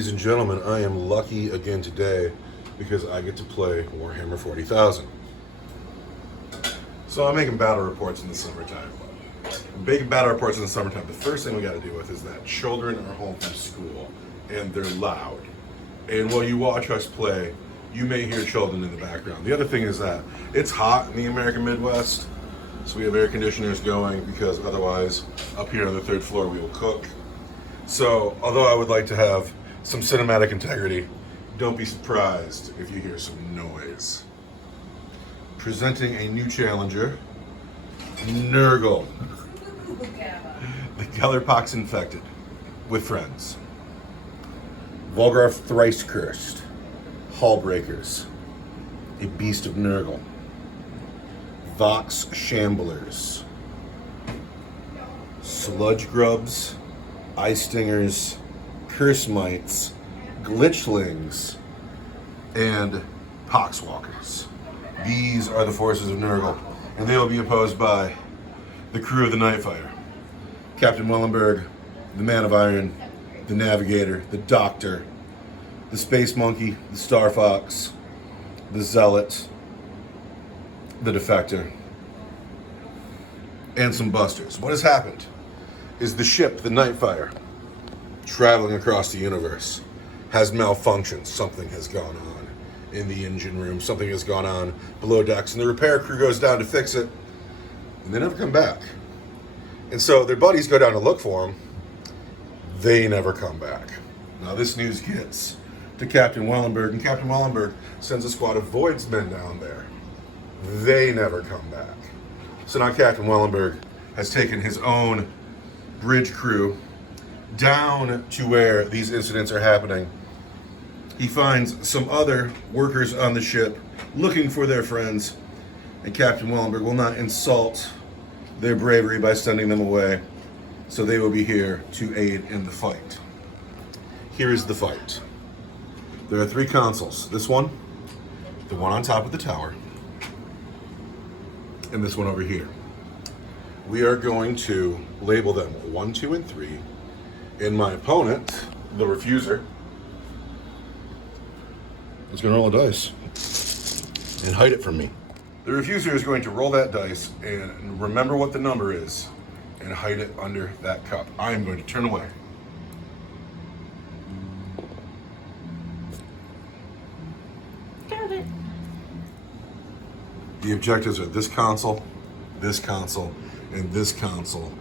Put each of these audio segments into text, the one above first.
Ladies and gentlemen, I am lucky again today because I get to play Warhammer 40,000. So I'm making battle reports in the summertime. Making battle reports in the summertime, the first thing we got to deal with is that children are home from school and they're loud. And while you watch us play, you may hear children in the background. The other thing is that it's hot in the American Midwest, so we have air conditioners going because otherwise up here on the third floor we will cook. So although I would like to have some cinematic integrity, don't be surprised if you hear some noise. Presenting a new challenger, Nurgle, the Gellerpox infected, with friends. Volgarth thrice cursed, Hallbreakers, a beast of Nurgle, Vox shamblers, sludge grubs, eye stingers, curse mites, glitchlings, and poxwalkers. These are the forces of Nurgle, and they will be opposed by the crew of the Nightfighter. Captain Wellenberg, the Man of Iron, the Navagator, the Doctor, the Space Monkey, the Starfox, the Zealot, the Defector, and some busters. What has happened is the ship, the Nightfire, traveling across the universe, has malfunctioned. Something has gone on in the engine room. Something has gone on below decks, and the repair crew goes down to fix it, and they never come back. And so their buddies go down to look for them. They never come back. Now this news gets to Captain Wellenberg, and Captain Wellenberg sends a squad of Voidsmen down there. They never come back. So now Captain Wellenberg has taken his own bridge crew down to where these incidents are happening. He finds some other workers on the ship looking for their friends, and Captain Wellenberg will not insult their bravery by sending them away, so they will be here to aid in the fight. Here is the fight. There are 3 consoles. This one, the one on top of the tower, and this one over here. We are going to label them 1, 2, and 3. And my opponent, the Refuser, is going to roll a dice and hide it from me. The Refuser is going to roll that dice and remember what the number is and hide it under that cup. I am going to turn away. Got it. The objectives are this console, and this console.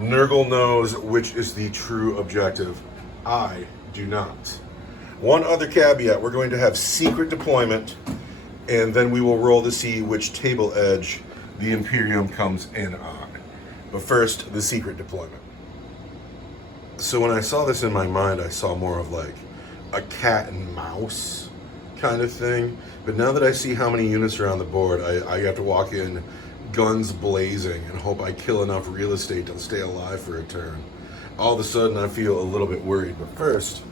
Nurgle knows which is the true objective. I do not. One other caveat, we're going to have secret deployment, and then we will roll to see which table edge the Imperium comes in on. But first, the secret deployment. So when I saw this in my mind, I saw more of like a cat and mouse kind of thing. But now that I see how many units are on the board, I have to walk in guns blazing and hope I kill enough real estate to stay alive for a turn. All of a sudden I feel a little bit worried, but first,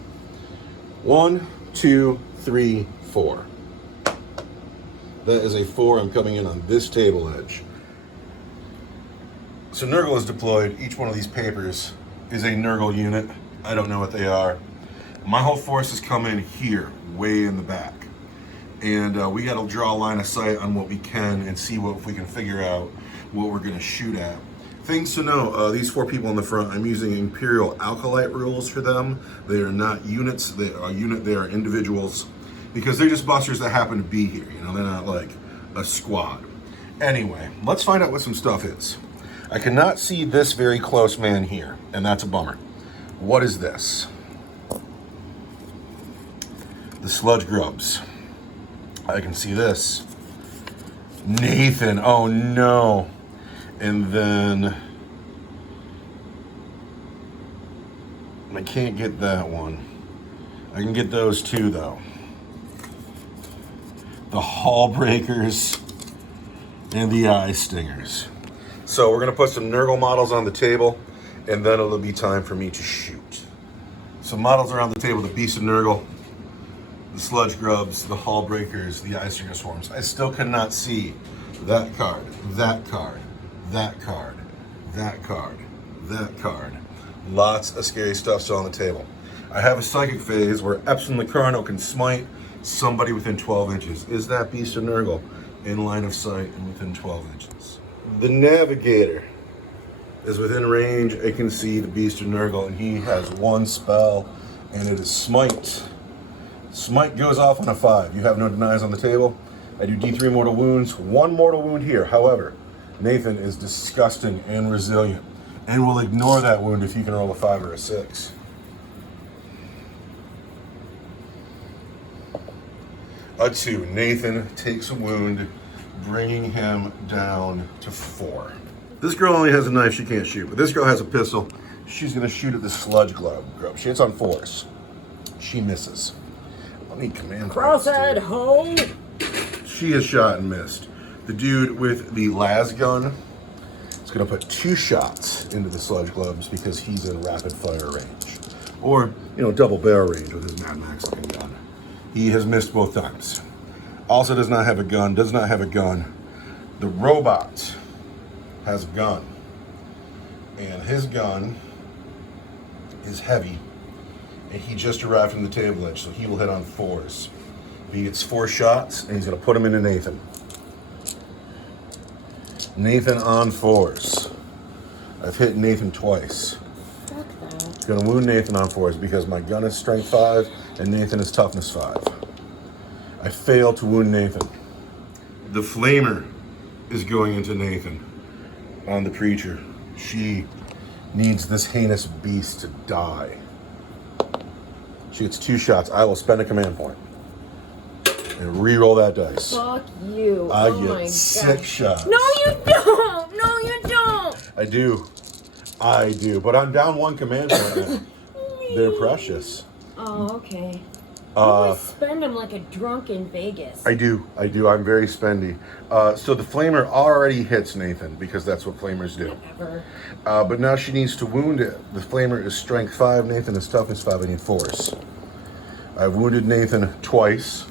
1, 2, 3, 4. That is a 4. I'm coming in on this table edge. So Nurgle is deployed. Each one of these papers is a Nurgle unit. I don't know what they are. My whole force has come in here, way in the back. And we got to draw a line of sight on what we can and see if we can figure out what we're going to shoot at. Things to know, these 4 people in the front, I'm using Imperial Alkalite rules for them. They are not units, they are individuals, because they're just busters that happen to be here. You know, they're not like a squad. Anyway, let's find out what some stuff is. I cannot see this very close man here, and that's a bummer. What is this? The sludge grubs. I can see this. Nathan, oh no. And then I can't get that one. I can get those 2 though. The Hallbreakers and the Eye Stingers. So we're gonna put some Nurgle models on the table, and then it'll be time for me to shoot. Some models are on the table, the Beast of Nurgle, the Sludge Grubs, the Hallbreakers, the Eye Stinger Swarms. I still cannot see that card, that card, that card, that card, that card. Lots of scary stuff still on the table. I have a psychic phase where Espern Locarno can smite somebody within 12 inches. Is that Beast of Nurgle in line of sight and within 12 inches? The Navagator is within range. It can see the Beast of Nurgle, and he has one spell, and it is Smite. Smite goes off on a 5. You have no denies on the table. I do D3 mortal wounds, 1 mortal wound here. However, Nathan is disgusting and resilient, and will ignore that wound if you can roll a 5 or a 6. A 2. Nathan takes a wound, bringing him down to 4. This girl only has a knife, she can't shoot, but this girl has a pistol. She's gonna shoot at the sludge grub. She hits on force. She misses. I need command. Cross-head home. She has shot and missed. The dude with the las gun is gonna put 2 shots into the sludge globes because he's in rapid fire range. Or, double barrel range with his Mad Max looking gun. He has missed both times. Also does not have a gun, The robot has a gun. And his gun is heavy. And he just arrived from the table edge, so he will hit on 4s. He gets 4 shots, and he's going to put them into Nathan. Nathan on 4s. I've hit Nathan twice. Fuck that. Going to wound Nathan on 4s because my gun is strength 5 and Nathan is toughness 5. I fail to wound Nathan. The flamer is going into Nathan on the preacher. She needs this heinous beast to die. She gets 2 shots. I will spend a command point and re-roll that dice. Fuck you. I oh my get 6 shots. No, you don't. No, you don't. I do. But I'm down 1 command point. They're precious. Oh, okay. You always spend them like a drunk in Vegas. I do. I'm very spendy. So the flamer already hits Nathan because that's what flamers do. Whatever. But now she needs to wound it. The flamer is strength 5. Nathan is toughness 5. I need 4s. I've wounded Nathan twice.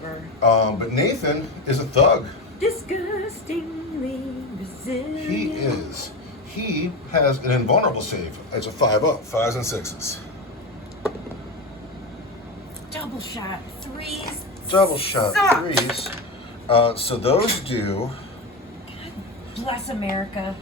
Whatever. But Nathan is a thug. Disgustingly resilient. He is. He has an invulnerable save. It's a 5-up. 5s and 6s. Double shot 3s. Double shot Suck. 3s. So those do Bless America.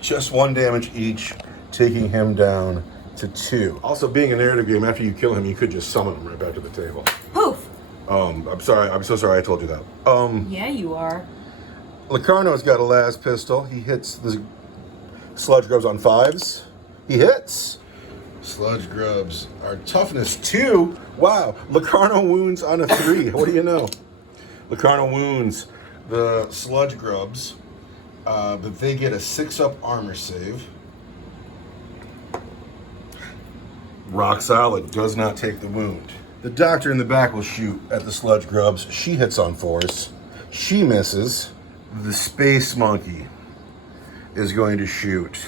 just 1 damage each, taking him down to 2. Also, being a narrative game, after you kill him, you could just summon him right back to the table. Poof. I'm sorry. I'm so sorry I told you that. Yeah, you are. Locarno's got a las pistol. He hits the sludge grubs on 5s. He hits. Sludge grubs are toughness 2. Wow. Locarno wounds on a 3. What do you know? Locarno wounds the sludge grubs, but they get a 6-up armor save. Rock solid, does not take the wound. The doctor in the back will shoot at the sludge grubs. She hits on 4s. She misses. The space monkey is going to shoot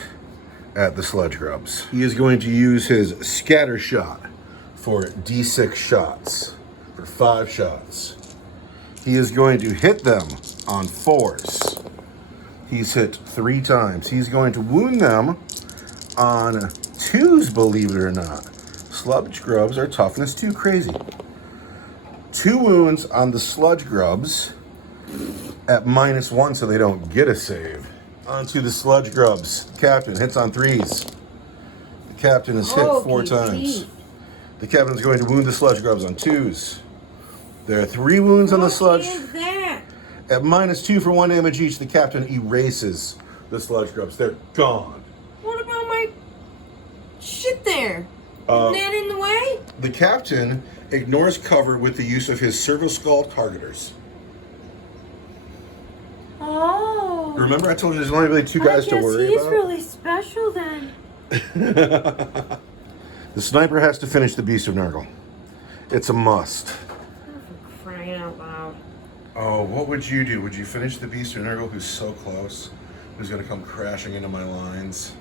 at the sludge grubs. He is going to use his scatter shot for D6 shots, for 5 shots. He is going to hit them on 4s. He's hit 3 times. He's going to wound them on 2s, believe it or not. Sludge grubs are toughness 2, crazy. 2 wounds on the sludge grubs at -1, so they don't get a save. Onto the sludge grubs. The captain hits on 3s. The captain is hit 4 times. The captain is going to wound the sludge grubs on 2s. There are 3 wounds on the sludge. What is that? At -2 for 1 damage each, the captain erases the sludge grubs. They're gone. What about my shit there? Isn't that in the way? The captain ignores cover with the use of his Serval Skull targeters. Oh. Remember I told you there's only really 2 guys to worry he's about? really special then. The sniper has to finish the Beast of Nurgle. It's a must. For crying out loud. Oh, what would you do? Would you finish the Beast of Nurgle who's so close? Who's going to come crashing into my lines?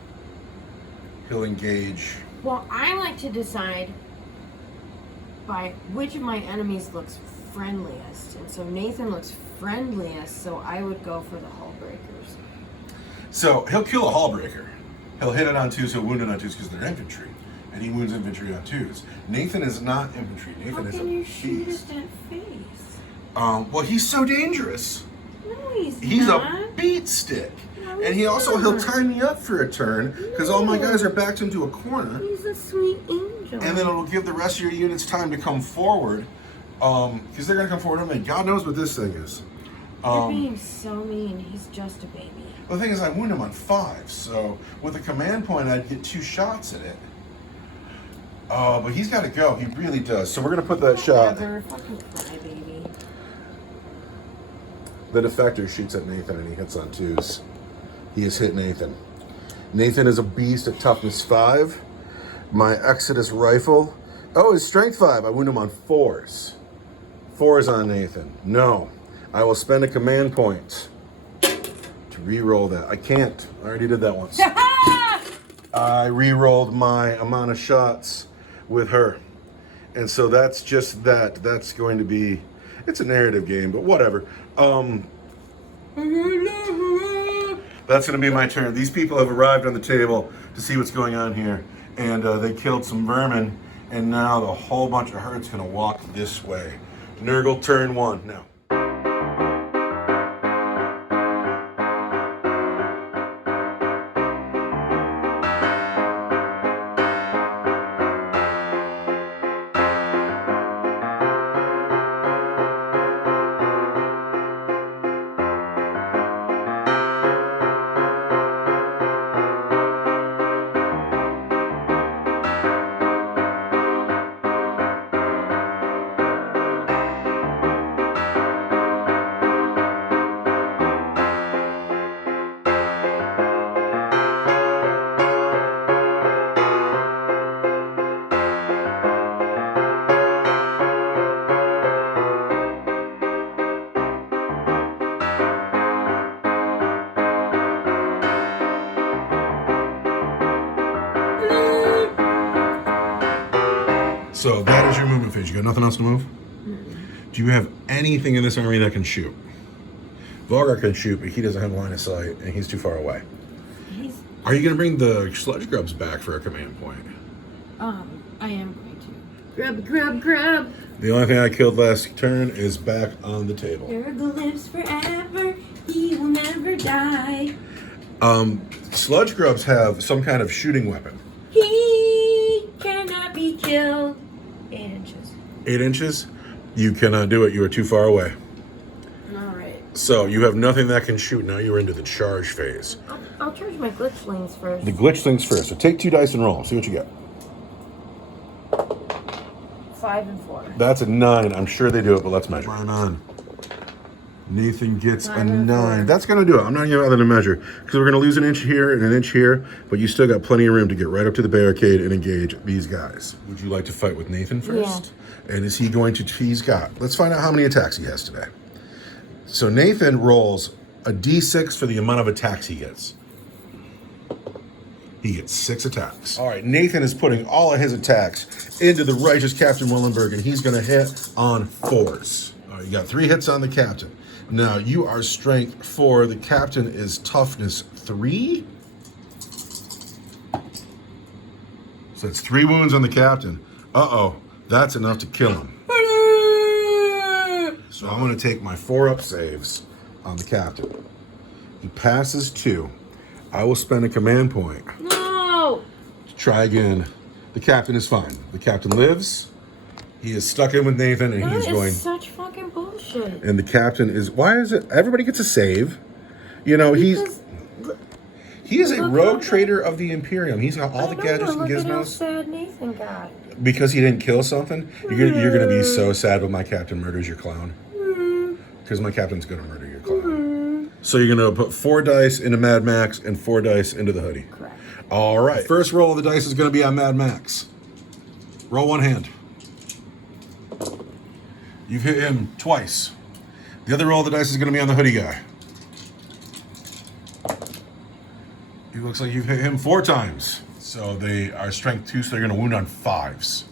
He'll engage. Well, I like to decide by which of my enemies looks friendliest. And so Nathan looks friendliest, so I would go for the hull breakers. So he'll kill a hull breaker. He'll hit it on 2s, he'll wound it on 2s because they're infantry. and he wounds infantry on 2s. Nathan is not infantry. Nathan is a How can you shoot beast. at that face? Well, he's so dangerous. No, he's a not. beat stick. No, And he's he'll not. tie me up for a turn, because all my guys are backed into a corner. He's a sweet angel. And then it'll give the rest of your units time to come forward, because they're going to come forward. I mean, God knows what this thing is. You're being so mean. He's just a baby. The thing is, I wound him on 5, so with a command point, I'd get 2 shots at it. But he's got to go. He really does. So we're going to put that shot. Whatever. Fucking crybaby. The Defector shoots at Nathan, and he hits on 2s. He has hit Nathan. Nathan is a beast at toughness 5. My Exodus rifle. Oh, his strength 5. I wound him on 4s. 4s on Nathan. No. I will spend a command point to re-roll that. I can't. I already did that once. I re-rolled my amount of shots with her. And so that's just that. That's going to be... It's a narrative game, but whatever. That's going to be my turn. These people have arrived on the table to see what's going on here. And they killed some vermin. And now the whole bunch of herd's going to walk this way. Nurgle, turn 1 now. So that is your movement phase. You got nothing else to move? Do you have anything in this army that can shoot? Volgar can shoot, but he doesn't have line of sight, and he's too far away. Are you going to bring the sludge grubs back for a command point? I am going to. Grub. The only thing I killed last turn is back on the table. Ur-Ghul lives forever. He will never die. Sludge grubs have some kind of shooting weapon. He cannot be killed. 8 inches. 8 inches? You cannot do it. You are too far away. Alright. So you have nothing that can shoot. Now you're into the charge phase. I'll charge my glitchlings first. The glitch things first. So take 2 dice and roll. See what you get. 5 and 4. That's a 9. I'm sure they do it, but let's measure. Right on. Nathan gets a 9. That's going to do it. I'm not going to other than measure. Because we're going to lose an inch here and an inch here, but you still got plenty of room to get right up to the barricade and engage these guys. Would you like to fight with Nathan first? Yeah. And is he going to... Let's find out how many attacks he has today. So Nathan rolls a d6 for the amount of attacks he gets. He gets 6 attacks. All right, Nathan is putting all of his attacks into the righteous Captain Willenberg, and he's going to hit on 4s. All right, you got 3 hits on the captain. Now, you are strength 4. The captain is toughness 3. So that's 3 wounds on the captain. Uh-oh, that's enough to kill him. So I'm going to take my 4-up saves on the captain. He passes 2. I will spend a command point. No! Try again. The captain is fine. The captain lives. He is stuck in with Nathan, and he's going... such fucking bullshit. And the captain is... Why is it... Everybody gets a save. You know, he is a rogue trader of the Imperium. He's got all the gadgets and Look at how gizmos. sad Nathan got. Because he didn't kill something? You're going to be so sad when my captain murders your clown. Because my captain's going to murder your clown. So you're going to put 4 dice into Mad Max and 4 dice into the hoodie. Correct. All right. First roll of the dice is going to be on Mad Max. Roll 1 hand. You've hit him twice. The other roll of the dice is going to be on the hoodie guy. It looks like you've hit him 4 times. So they are strength 2, so they're going to wound on 5s.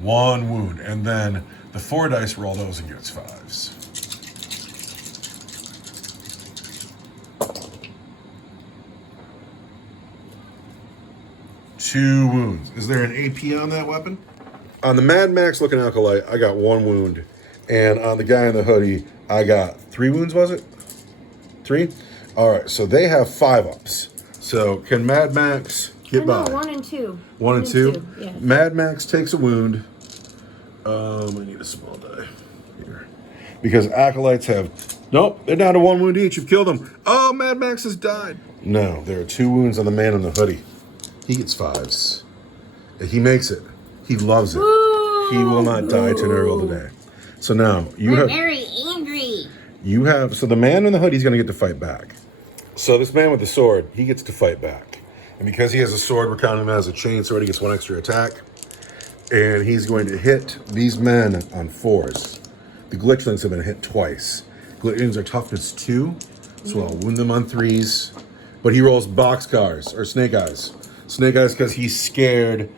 1 wound. And then the 4 dice roll those and gets 5s. 2 wounds. Is there an AP on that weapon? On the Mad Max looking Acolyte, I got 1 wound. And on the guy in the hoodie, I got 3 wounds, was it? 3? All right, so they have 5 ups. So can Mad Max get by? No, 1 and 2. 1 and 2? Yeah. Mad Max takes a wound. I need a small die here. Because Acolytes have... Nope, they're down to 1 wound each. You've killed them. Oh, Mad Max has died. No, there are 2 wounds on the man in the hoodie. He gets 5s. He makes it. He loves it. Woo! He will not die to Nurgle today. So now you have... very angry. You have... So the man in the hoodie is going to get to fight back. So this man with the sword, he gets to fight back. And because he has a sword, we're counting him as a chain sword. He gets 1 extra attack. And he's going to hit these men on 4s. The glitchlings have been hit twice. Glitchlings are toughness 2, so I'll wound them on 3s. But he rolls boxcars, or snake eyes. Snake eyes because he's scared.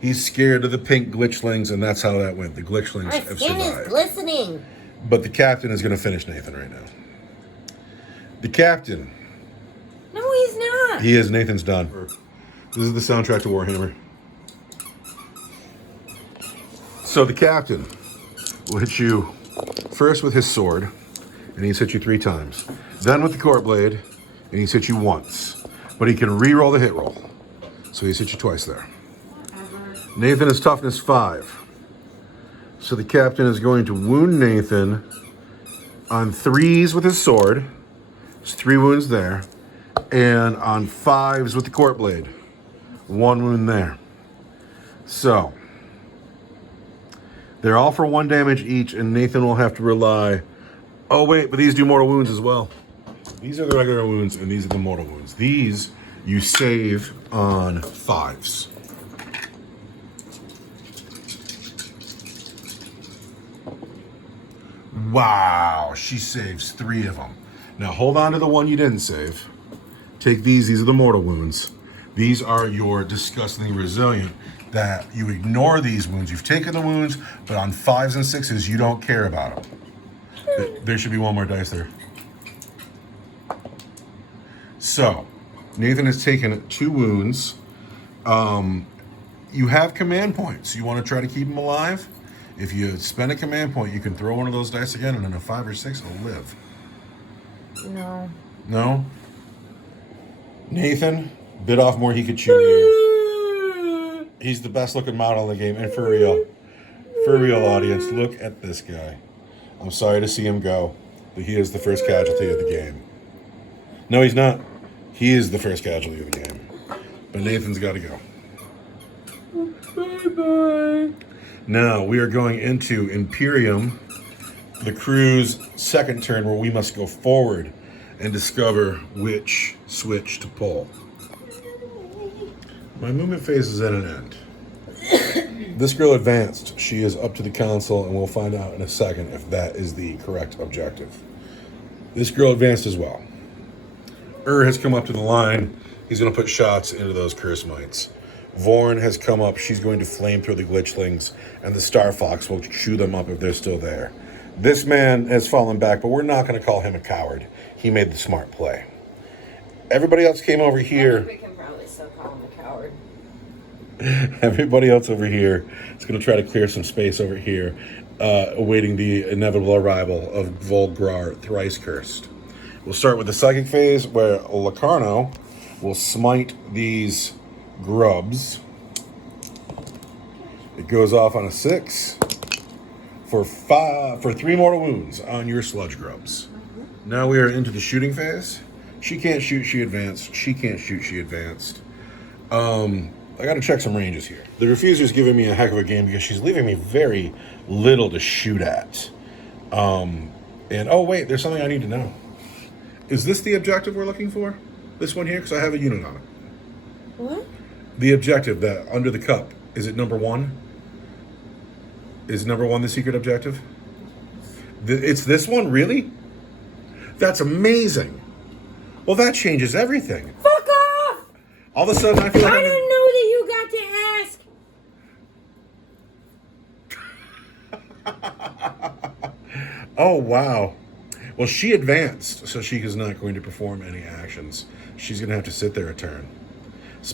He's scared of the pink glitchlings, and that's how that went. The glitchlings have survived. My skin is glistening. But the captain is going to finish Nathan right now. The captain. No, he's not. He is. Nathan's done. This is the soundtrack to Warhammer. So the captain will hit you first with his sword, and he's hit you 3 times. Then with the court blade, and he's hit you once. But he can re-roll the hit roll. So he's hit you twice there. Whatever. Nathan is toughness 5. So the captain is going to wound Nathan on 3s with his sword. There's 3 wounds there. And on 5s with the court blade. 1 wound there. So they're all for 1 damage each, and Nathan will have to rely... Oh, wait, but these do mortal wounds as well. These are the regular wounds, and these are the mortal wounds. These you save on 5s. Wow, she saves 3 of them. Now hold on to the one you didn't save. Take these are the mortal wounds. These are your disgustingly resilient, that you ignore these wounds. You've taken the wounds, but on 5s and 6s, you don't care about them. There should be 1 more dice there. So, Nathan has taken 2 wounds. You have command points. You want to try to keep him alive? If you spend a command point, you can throw 1 of those dice again, and then a 5 or 6 will live. No. No? Nathan bit off more he could chew here. He's the best looking model in the game, and for real audience, look at this guy. I'm sorry to see him go, but he is the first casualty of the game. No, he's not. He is the first casualty of the game. But Nathan's got to go. Bye-bye. Now, we are going into Imperium, the crew's second turn, where we must go forward and discover which switch to pull. My movement phase is at an end. This girl advanced. She is up to the council, and we'll find out in a second if that is the correct objective. This girl advanced as well. Has come up to the line. He's going to put shots into those curse mites. Vorn has come up. She's going to flame through the glitchlings, and the starfox will chew them up if they're still there. This man has fallen back, but we're not going to call him a coward. He made the smart play. Everybody else came over here. We can probably still call him a coward. Everybody else over here is going to try to clear some space over here, awaiting the inevitable arrival of Volgrar, thrice cursed. We'll start with the psychic phase, where Locarno will smite these grubs. It goes off on a 6 for 3 mortal wounds on your sludge grubs. Now we are into the shooting phase. She can't shoot, she advanced. She can't shoot, she advanced. I got to check some ranges here. The Refuser's giving me a heck of a game because she's leaving me very little to shoot at. And oh wait, there's something I need to know. Is this the objective we're looking for? This one here? Because I have a unit on it. What? The objective, that under the cup, is it number 1? Is number 1 the secret objective? It's this one, really? That's amazing. Well, that changes everything. Fuck off! All of a sudden, I feel like I didn't know that you got to ask. Oh, wow. Well, she advanced, so she is not going to perform any actions. She's going to have to sit there a turn.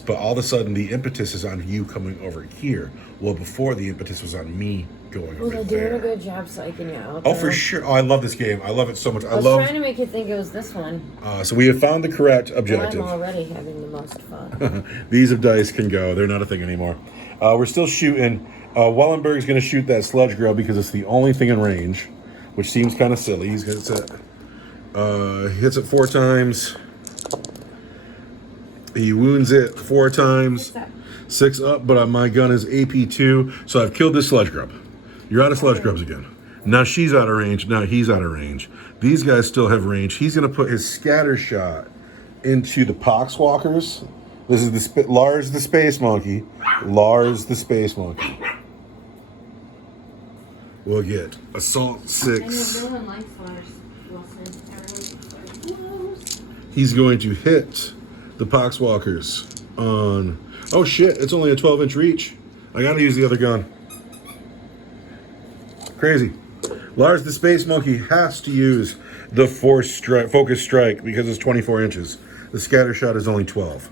But all of a sudden, the impetus is on you coming over here. Well, before the impetus was on me going over they're there. doing a good job psyching you out. Oh, for sure. Oh, I love this game. I love it so much. I was trying to make you think it was this one. So we have found the correct objective. I'm already having the most fun. These of dice can go. They're not a thing anymore. We're still shooting. Wellenberg's going to shoot that sludge grill because it's the only thing in range, which seems kind of silly. He hits it 4 times. He wounds it 4 times. 6 up, but my gun is AP2, so I've killed this sludge grub. You're out of sludge grubs again. Now she's out of range. Now he's out of range. These guys still have range. He's going to put his scatter shot into the poxwalkers. This is the Lars the Space Monkey. Lars the Space Monkey. We'll get Assault 6. No one likes Lars Wilson. Everyone likes Lars. He's going to hit the poxwalkers on... Oh shit, it's only a 12-inch reach. I gotta use the other gun. Crazy. Lars the Space Monkey has to use the focus strike because it's 24 inches. The scatter shot is only 12.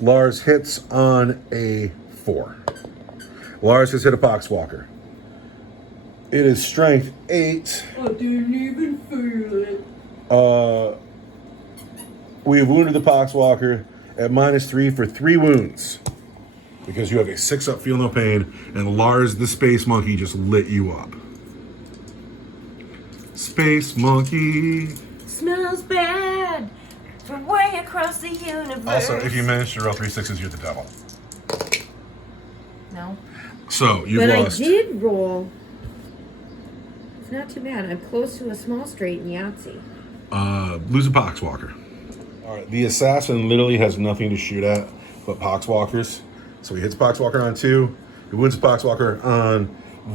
Lars hits on a 4. Lars has hit a poxwalker. It is strength 8. I didn't even feel it. We have wounded the poxwalker at -3 for 3 wounds. Because you have a 6-up, feel no pain, and Lars the Space Monkey just lit you up. Space Monkey. Smells bad from way across the universe. Also, if you manage to roll 3 6s, you're the devil. No. So, you've but lost. I did roll. It's not too bad. I'm close to a small straight in Yahtzee. Lose a poxwalker. Alright, the assassin literally has nothing to shoot at but poxwalkers. So he hits poxwalker on 2. He wounds a poxwalker on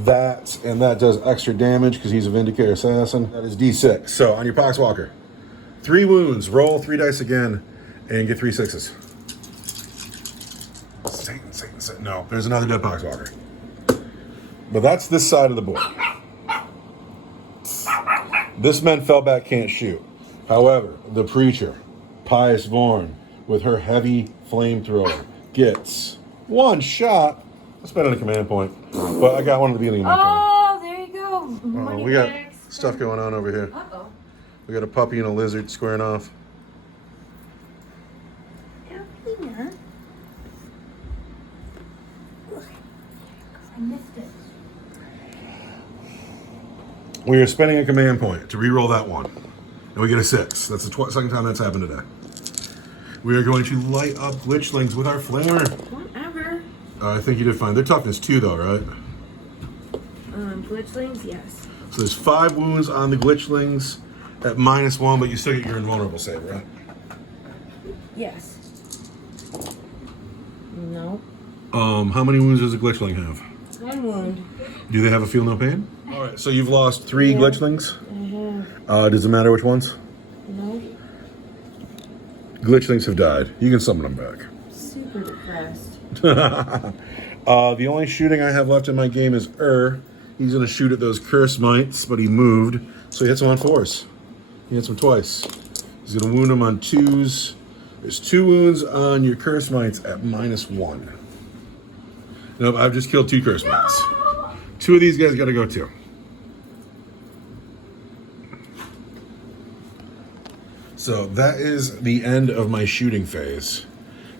that, and that does extra damage because he's a Vindicare assassin. That is D6. So on your poxwalker, 3 wounds. Roll 3 dice again and get 3 6s. Satan. No, there's another dead poxwalker. But that's this side of the board. This men fell back, can't shoot. However, the preacher, Pious Vorn, with her heavy flamethrower, gets 1 shot. I spent on a command point, but I got one at the beginning of my turn. Oh, there you go. Money We got bags. stuff going on over here. Uh-oh. We got a puppy and a lizard squaring off. Peanut. I missed it. We are spending a command point to re-roll that one. And we get a 6. That's the second time that's happened today. We are going to light up glitchlings with our flamer. Whatever. I think you did fine. They're toughness 2 though, right? Glitchlings, yes. So there's 5 wounds on the glitchlings at -1, but you still get your invulnerable save, right? Yes. No. How many wounds does a glitchling have? 1 wound. Do they have a feel no pain? All right, so you've lost 3 Yeah. glitchlings. I have. Does it matter which ones? No. Glitchlings have died. You can summon them back. Super depressed. The only shooting I have left in my game is He's going to shoot at those curse mites, but he moved, so he hits them on 4s. He hits them twice. He's going to wound them on 2s. There's 2 wounds on your curse mites at -1. Nope, I've just killed 2 curse mites. 2 of these guys got to go too. So that is the end of my shooting phase.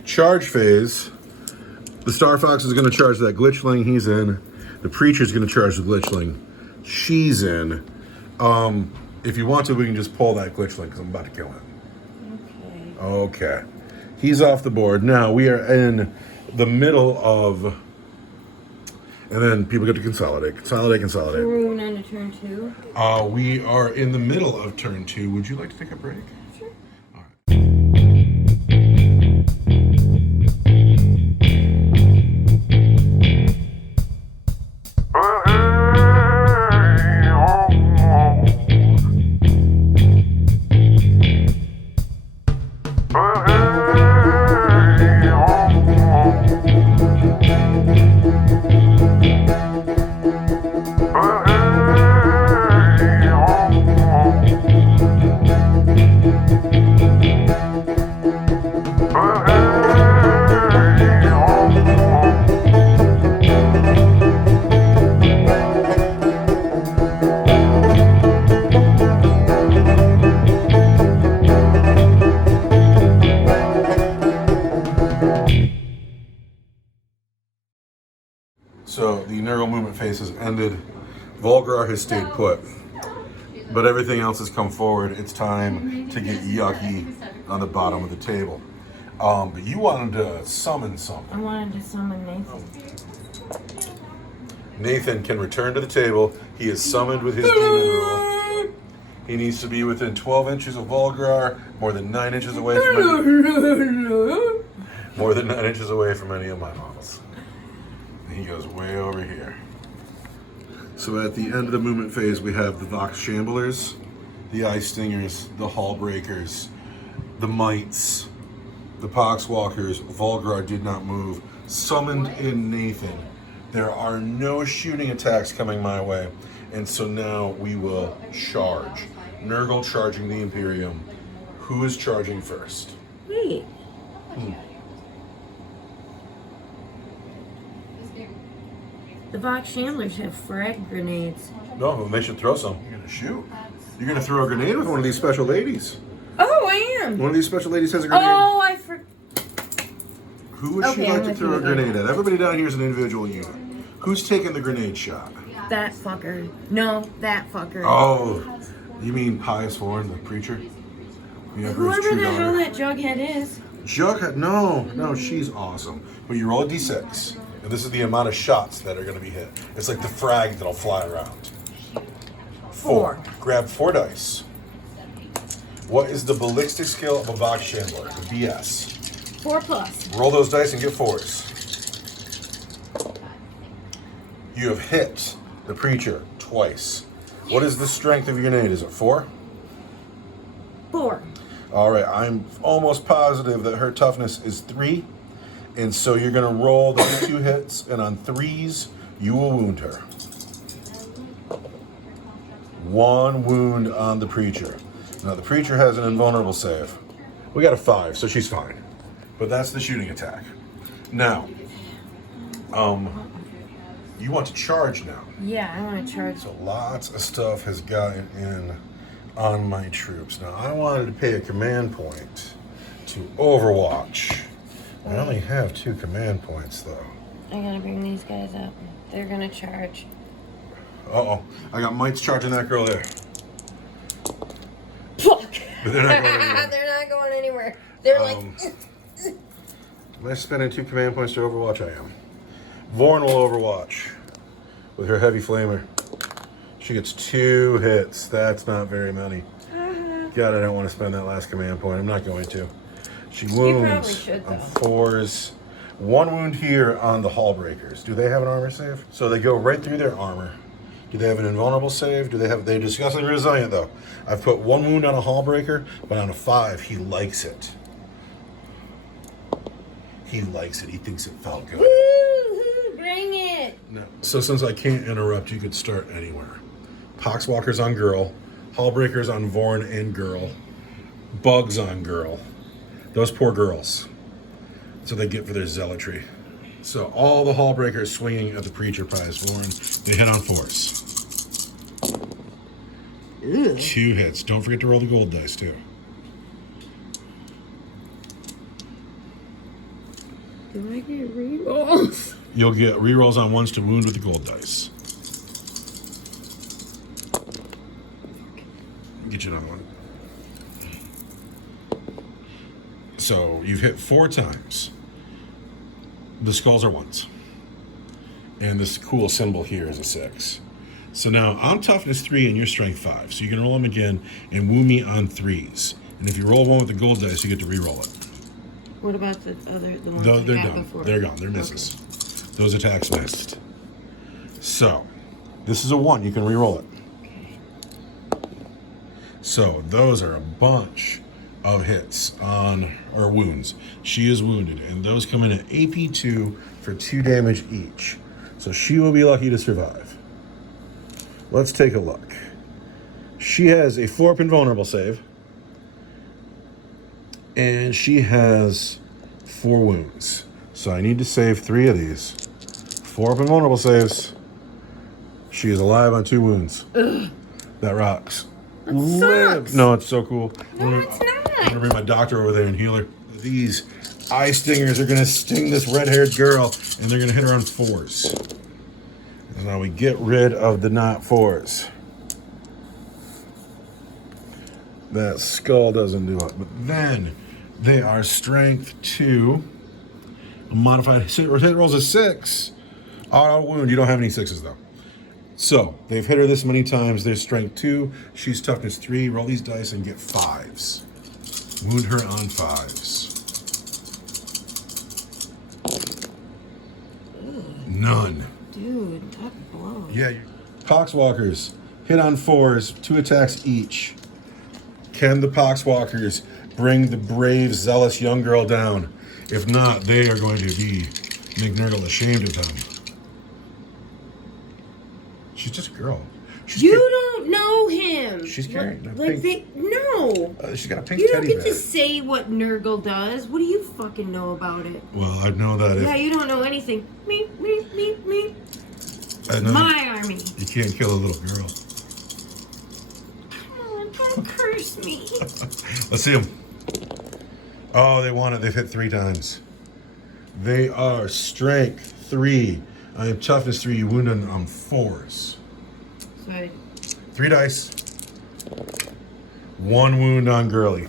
Charge phase. The starfox is going to charge that glitchling. He's in. The preacher's going to charge the glitchling. She's in. If you want to, we can just pull that glitchling because I'm about to kill him. Okay. He's off the board. Now we are in the middle of... And then people get to consolidate. Consolidate. We're moving on to turn 2. We are in the middle of turn 2. Would you like to take a break? Sure. All right. ended. Volgar has stayed put. But everything else has come forward. It's time to get yucky on the bottom of the table. But you wanted to summon something. I wanted to summon Nathan. Nathan can return to the table. He is summoned with his demon rule. He needs to be within 12 inches of Volgar, more than 9 inches away from any of my models. And he goes way over here. So at the end of the movement phase, we have the Vox Shamblers, the Eye Stingers, the Hall Breakers, the Mites, the Poxwalkers. Volgar did not move. Summoned in Nathan. There are no shooting attacks coming my way, and so now we will charge. Nurgle charging the Imperium. Who is charging first? Wait. The Vox Shamblers have frag grenades. No, but they should throw some. You're gonna shoot. You're gonna throw a grenade with one of these special ladies. Oh, I am. One of these special ladies has a grenade. Oh, I forgot. Who would she like to throw a grenade at? Everybody down here is an individual unit. Who's taking the grenade shot? That fucker. No, that fucker. Oh, you mean Pius Horn, the preacher? Whoever the hell that Jughead is. Jughead? No, she's awesome. But you roll a d6, and this is the amount of shots that are going to be hit. It's like the frag that'll fly around. 4. Grab 4 dice. What is the ballistic skill of a Vox Shambler? The BS. 4+. Roll those dice and get 4s. You have hit the preacher twice. What is the strength of your grenade? Is it 4? 4. All right, I'm almost positive that her toughness is 3. And so you're going to roll the 2 hits, and on 3s, you will wound her. 1 wound on the preacher. Now, the preacher has an invulnerable save. We got a 5, so she's fine. But that's the shooting attack. Now, you want to charge now. Yeah, I want to charge. So lots of stuff has gotten in on my troops. Now, I wanted to pay a command point to Overwatch. I only have 2 command points, though. I gotta bring these guys up. They're gonna charge. Uh-oh. I got mites charging that girl there. Fuck! But they're not going anywhere. They're not going anywhere. They're like... Am I spending 2 command points to Overwatch? I am. Vorn will Overwatch with her heavy flamer. She gets 2 hits. That's not very many. God, I don't want to spend that last command point. I'm not going to. She wounds should, on 4s. 1 wound here on the Hall Breakers. Do they have an armor save? So they go right through their armor. Do they have an invulnerable save? They're disgustingly resilient, though. I've put 1 wound on a Hall Breaker, but on a 5, he likes it. He likes it. He thinks it felt good. Woo-hoo, bring it! No. So since I can't interrupt, you could start anywhere. Poxwalkers on girl. Hall Breakers on Vorn and girl. Bugs on girl. Those poor girls. That's what they get for their zealotry. So all the Hall Breakers swinging at the preacher prize Vorn. They hit on 4s. Ew. 2 hits. Don't forget to roll the gold dice, too. Do I get rerolls? You'll get rerolls on 1s to wound with the gold dice. Get you another one. So you've hit 4 times. The skulls are 1s. And this cool symbol here is a 6. So now I'm toughness 3 and you're strength 5. So you can roll them again and woo me on 3s. And if you roll 1 with the gold dice, you get to re-roll it. What about the ones No, I they're had done. before? They're gone. They're misses. Okay. Those attacks missed. So this is a 1. You can re-roll it. Okay. So those are a bunch of hits or wounds. She is wounded, and those come in at AP2 for 2 damage each. So she will be lucky to survive. Let's take a look. She has a 4 invulnerable save, and she has 4 wounds. So I need to save 3 of these. 4 invulnerable saves. She is alive on 2 wounds. Ugh. That rocks. That sucks. No, it's so cool. No, it's not. I'm gonna bring my doctor over there and heal her. These eye stingers are gonna sting this red-haired girl, and they're gonna hit her on 4s. Now we get rid of the not 4s. That skull doesn't do it. But then they are strength 2. A modified hit rolls a 6. Auto wound. You don't have any 6s though. So they've hit her this many times. They're strength 2. She's toughness 3. Roll these dice and get 5s. Wound her on 5s. None. Dude, that blows. Yeah. Poxwalkers hit on 4s. 2 attacks each. Can the Poxwalkers bring the brave, zealous young girl down? If not, they are going to make Nurgle ashamed of them. She's just a girl. You don't know him. She's carrying a like pink. No. She's got a pink You don't teddy get bear. to say what Nurgle does. What do you fucking know about it? Well, I know that if Yeah, you don't know anything. Me. I know My army. you can't kill a little girl. Oh, don't curse me. Let's see them. Oh, they won it. They've hit 3 times. They are strength 3. I am toughness 3. You wound on 4s. Sorry. 3 dice. 1 wound on Girly.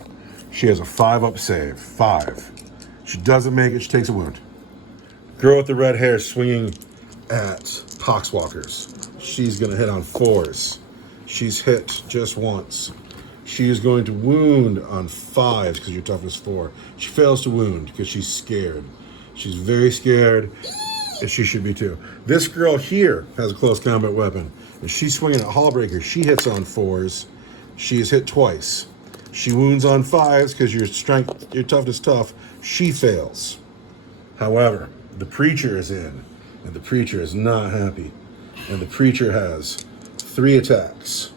She has a 5-up save. 5. She doesn't make it. She takes a wound. Girl with the red hair swinging at Poxwalkers. She's going to hit on 4s. She's hit just once. She is going to wound on 5s because your toughness 4. She fails to wound because she's scared. She's very scared, and she should be too. This girl here has a close combat weapon. And she's swinging at Hallbreaker. She hits on 4s. She is hit twice. She wounds on 5s because your toughness tough. She fails. However, the Preacher is in, and the Preacher is not happy. And the Preacher has 3 attacks.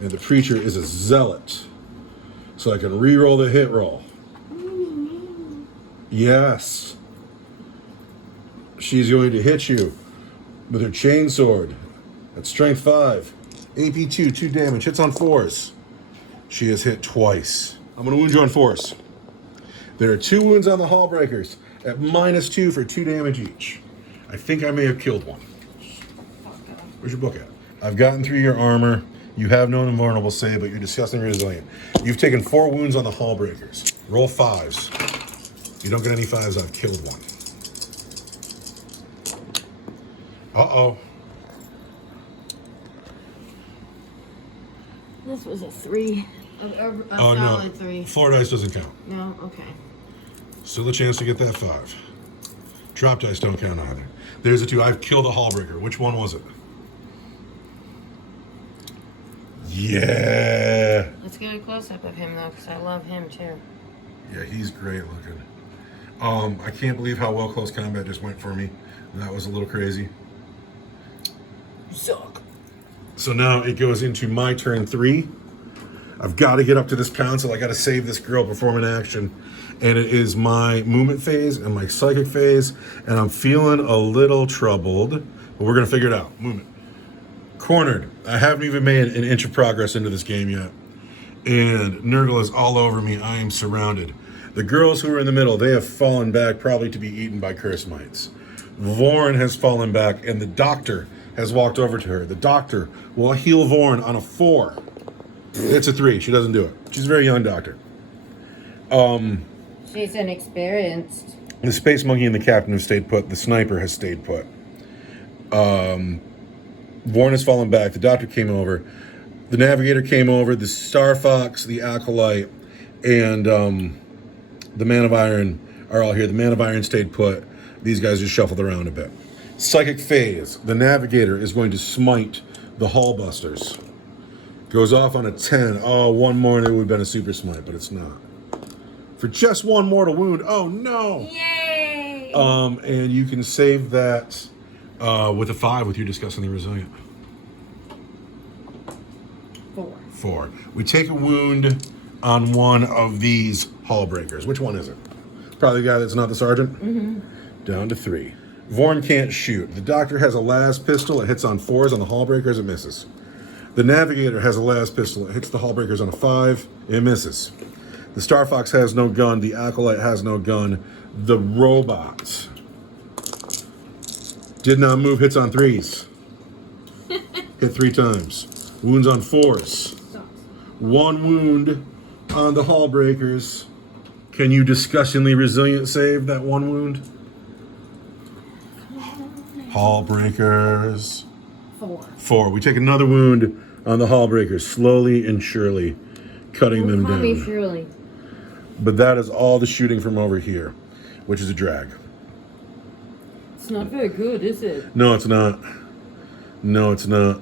And the Preacher is a Zealot. So I can re-roll the hit roll. Yes. She's going to hit you with her chainsword. At strength 5. AP 2, 2 damage. Hits on 4s. She is hit twice. I'm going to wound you on 4s. There are 2 wounds on the Hallbreakers at -2 for 2 damage each. I think I may have killed one. Where's your book at? I've gotten through your armor. You have no invulnerable save, but you're disgustingly resilient. You've taken 4 wounds on the Hallbreakers. Roll 5s. You don't get any 5s, I've killed one. Uh-oh. This was a 3. A Oh, solid no. 3. 4 dice doesn't count. No? Okay. Still a chance to get that 5. Drop dice don't count either. There's a 2. I've killed a Hallbreaker. Which one was it? Yeah. Let's get a close-up of him, though, because I love him, too. Yeah, he's great looking. I can't believe how well close combat just went for me. That was a little crazy. Suck. So now it goes into my turn 3. I've got to get up to this council. I got to save this girl, perform an action. And it is my movement phase and my psychic phase. And I'm feeling a little troubled. But we're going to figure it out. Movement. Cornered. I haven't even made an inch of progress into this game yet. And Nurgle is all over me. I am surrounded. The girls who are in the middle, they have fallen back, probably to be eaten by curse mites. Vorn has fallen back, and the doctor has walked over to her. The doctor will heal Vorn on a 4. It's a 3. She doesn't do it. She's a very young doctor. She's inexperienced. The space monkey and the captain have stayed put. The sniper has stayed put. Vorn has fallen back. The doctor came over. The navigator came over. The starfox, the acolyte, and the man of iron are all here. The man of iron stayed put. These guys just shuffled around a bit. Psychic phase. The navigator is going to smite the Hallbusters. Goes off on a 10. Oh, one more and it would have been a super smite, but it's not. For just 1 mortal wound. Oh, no. Yay! And you can save that with a 5 with your disgustingly resilient. 4. We take a wound on one of these Hallbreakers. Which one is it? Probably the guy that's not the sergeant? Mm-hmm. Down to 3. Vorn can't shoot. The doctor has a las pistol. It hits on 4s. On the Hallbreakers, it misses. The navigator has a las pistol. It hits the Hallbreakers on a 5. It misses. The starfox has no gun. The acolyte has no gun. The robot did not move. Hits on 3s. Hit 3 times. Wounds on 4s. 1 wound on the Hull Breakers. Can you disgustingly resilient save that 1 wound? Hull Breakers. 4. We take another wound on the Hull Breakers, slowly and surely cutting them Call down. me Shirley. But that is all the shooting from over here, which is a drag. It's not very good, is it? No, it's not. No, it's not.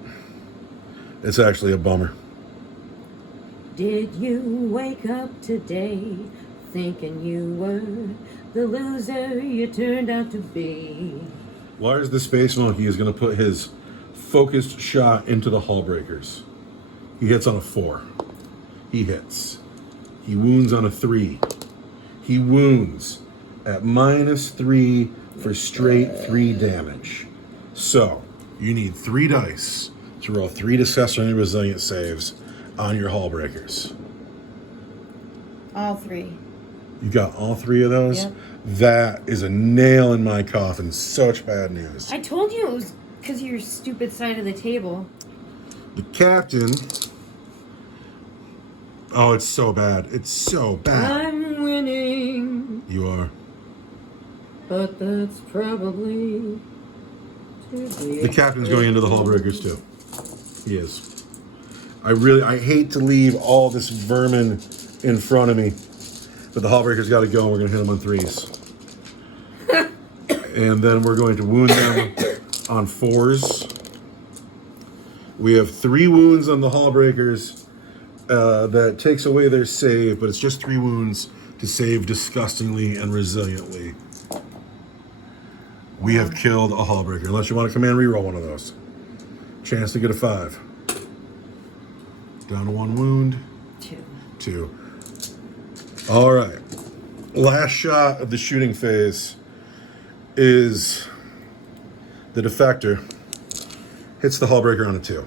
It's actually a bummer. Did you wake up today thinking you were the loser you turned out to be? Lars the Space Monkey is going to put his focused shot into the Hull Breakers. He hits on a 4. He hits. He wounds on a 3. He wounds at -3 for straight 3 damage. So, you need 3 dice to roll 3 disgustingly resilient saves on your Hull Breakers. All 3. You got all 3 of those? Yep. That is a nail in my coffin. Such bad news. I told you it was because of your stupid side of the table. The captain... Oh, it's so bad. It's so bad. I'm winning, You are. but that's probably too big. The captain's going into the Hull Breakers too. He is. I hate to leave all this vermin in front of me, but the Hull Breakers got to go. And we're going to hit them on 3s. And then we're going to wound them on 4s. We have 3 wounds on the Hull Breakers. That takes away their save, but it's just 3 wounds to save disgustingly and resiliently. We have killed a Hull Breaker. Unless you want to command reroll one of those. Chance to get a 5. Down to 1 wound. 2. All right. Last shot of the shooting phase is the Defector. Hits the Hull Breaker on a 2.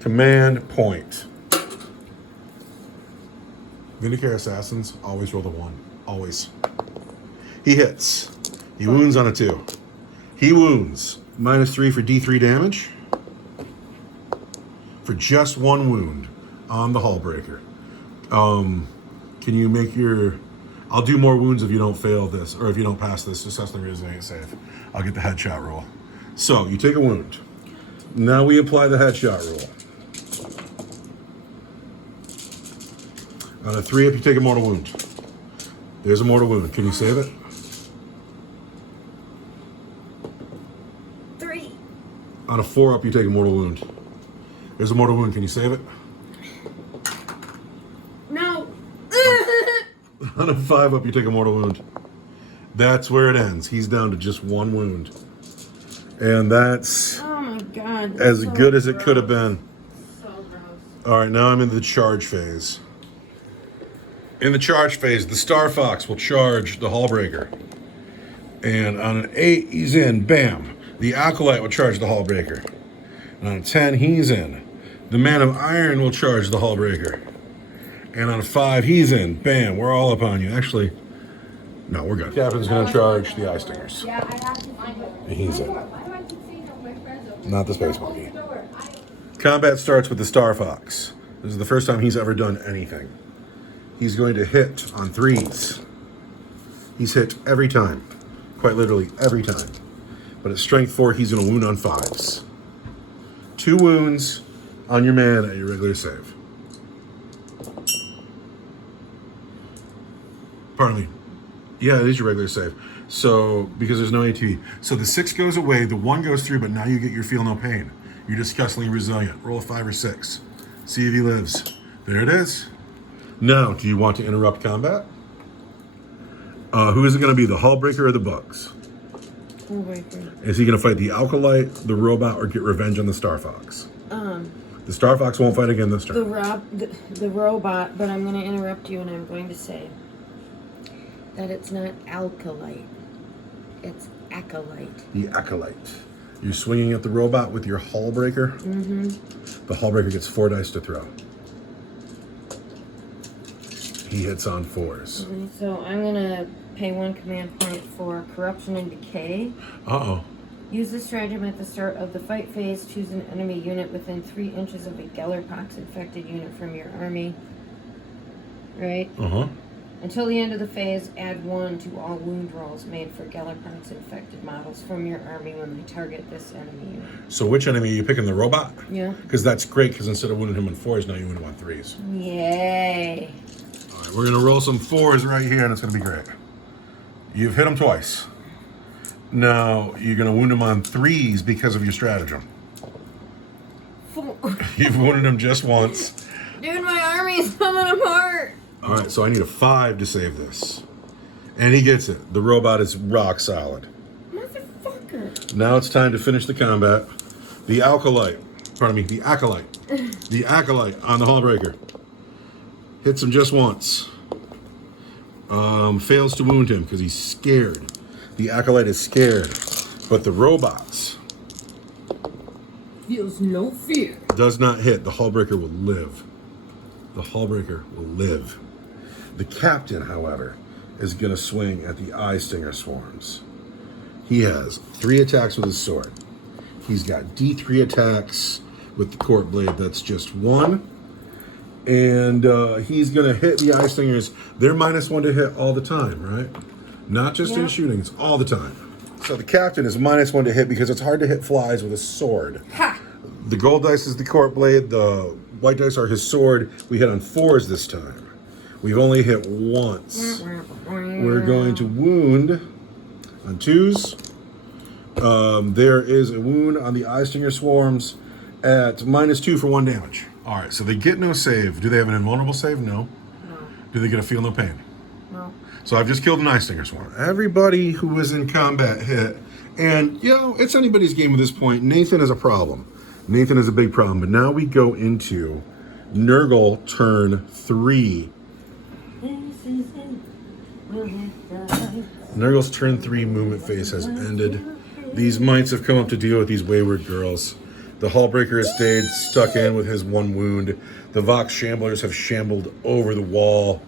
Command point. Vindicare assassins always roll the 1. Always. He hits. He wounds on a 2. He wounds. -3 for D3 damage. For just 1 wound on the Hull Breaker. Can you make your... I'll do more wounds if you don't fail this, or if you don't pass this successfully resilient save. I'll get the headshot roll. So, you take a wound. Now we apply the headshot roll. On a 3 up, you take a mortal wound. There's a mortal wound. Can you save it? 3. On a 4 up, you take a mortal wound. There's a mortal wound. Can you save it? No. On a 5 up, you take a mortal wound. That's where it ends. He's down to just 1 wound. And that's Oh my god. as so good as it gross. could have been. So gross. All right, now I'm in the charge phase. In the charge phase, the Starfox will charge the Hull Breaker. And on an 8, he's in. Bam. The Acolyte will charge the Hull Breaker. And on a 10, he's in. The Man of Iron will charge the Hull Breaker. And on a 5, he's in. Bam. We're all up on you. Actually, no, we're good. Captain's going to charge the Eye Stingers. Yeah, I have to find it. And he's in. Why do I keep saying that my friends open Not the Space Monkey. the door? Combat starts with the Starfox. This is the first time he's ever done anything. He's going to hit on 3s. He's hit every time. Quite literally every time. But at strength 4, he's going to wound on 5s. 2 wounds on your man at your regular save. Pardon me. Yeah, it is your regular save. So, because there's no ATB. So the 6 goes away, the 1 goes through, but now you get your feel no pain. You're disgustingly resilient. Roll a 5 or 6. See if he lives. There it is. Now, do you want to interrupt combat? Who is it going to be, the Hull Breaker or the Bugs? Hull Breaker. Is he going to fight the Acolyte, the Robot, or get revenge on the Starfox? The Starfox won't fight again this turn. The robot, but I'm going to interrupt you and I'm going to say that it's not Alkalite. It's Acolyte. The Acolyte. You're swinging at the Robot with your Hull Breaker. The Hull Breaker gets 4 dice to throw. He hits on 4s. So I'm going to pay 1 command point for Corruption and Decay. Uh-oh. Use this stratagem at the start of the fight phase. Choose an enemy unit within 3 inches of a Gellerpox infected unit from your army. Right? Uh-huh. Until the end of the phase, add 1 to all wound rolls made for Gellerpox infected models from your army when they target this enemy unit. So which enemy are you picking? The robot? Yeah. Because that's great, because instead of wounding him on 4s, now you wound him on 3s. Yay. All right, we're going to roll some 4s right here, and it's going to be great. You've hit him twice. Now, you're going to wound him on 3s because of your stratagem. You've wounded him just once. Dude, my army's coming apart. All right, so I need a 5 to save this. And he gets it. The robot is rock solid. Motherfucker. Now it's time to finish the combat. The Acolyte on the Hallbreaker. Hits him just once. Fails to wound him because he's scared. The Acolyte is scared. But the robots Feels no fear. does not hit. The Hallbreaker will live. The Hallbreaker will live. The Captain, however, is going to swing at the Eye Stinger Swarms. He has 3 attacks with his sword. He's got D3 attacks with the Court Blade. That's just 1. And he's going to hit the Eye Stingers. They're -1 to hit all the time, right? Not just in shootings, all the time. So the Captain is -1 to hit because it's hard to hit flies with a sword. Ha! The gold dice is the Court Blade. The white dice are his sword. We hit on 4s this time. We've only hit once. We're going to wound on 2s. There is a wound on the Eye Stinger Swarms at -2 for 1 damage. All right, so they get no save. Do they have an invulnerable save? No. No. Do they get a feel no pain? No. So I've just killed an Eye Stinger Swarm. Everybody who was in combat hit. And, it's anybody's game at this point. Nathan is a problem. Nathan is a big problem. But now we go into Nurgle turn 3. Nurgle's turn 3 movement phase has ended. These mites have come up to deal with these wayward girls. The Hallbreaker has stayed stuck in with his 1 wound. The Vox Shamblers have shambled over the wall.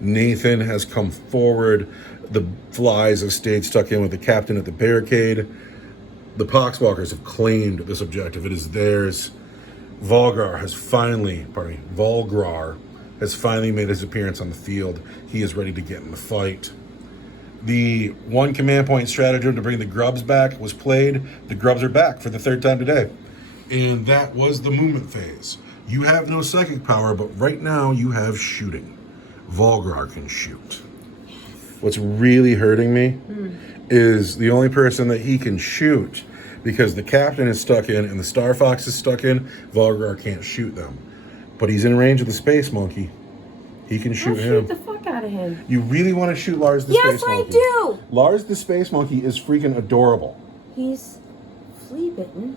Nathan has come forward. The Flies have stayed stuck in with the Captain at the barricade. The Poxwalkers have claimed this objective. It is theirs. Volgrar has finally made his appearance on the field. He is ready to get in the fight. The 1 command point stratagem to bring the grubs back was played. The grubs are back for the 3rd time today. And that was the movement phase. You have no psychic power, but right now you have shooting. Volgrar can shoot. What's really hurting me is the only person that he can shoot, because the Captain is stuck in and the Starfox is stuck in, Volgrar can't shoot them. But he's in range of the Space Monkey. He can shoot him. Shoot the fuck out of him. You really want to shoot Lars the Space Monkey? Yes, I do. Lars the Space Monkey is freaking adorable. He's flea bitten,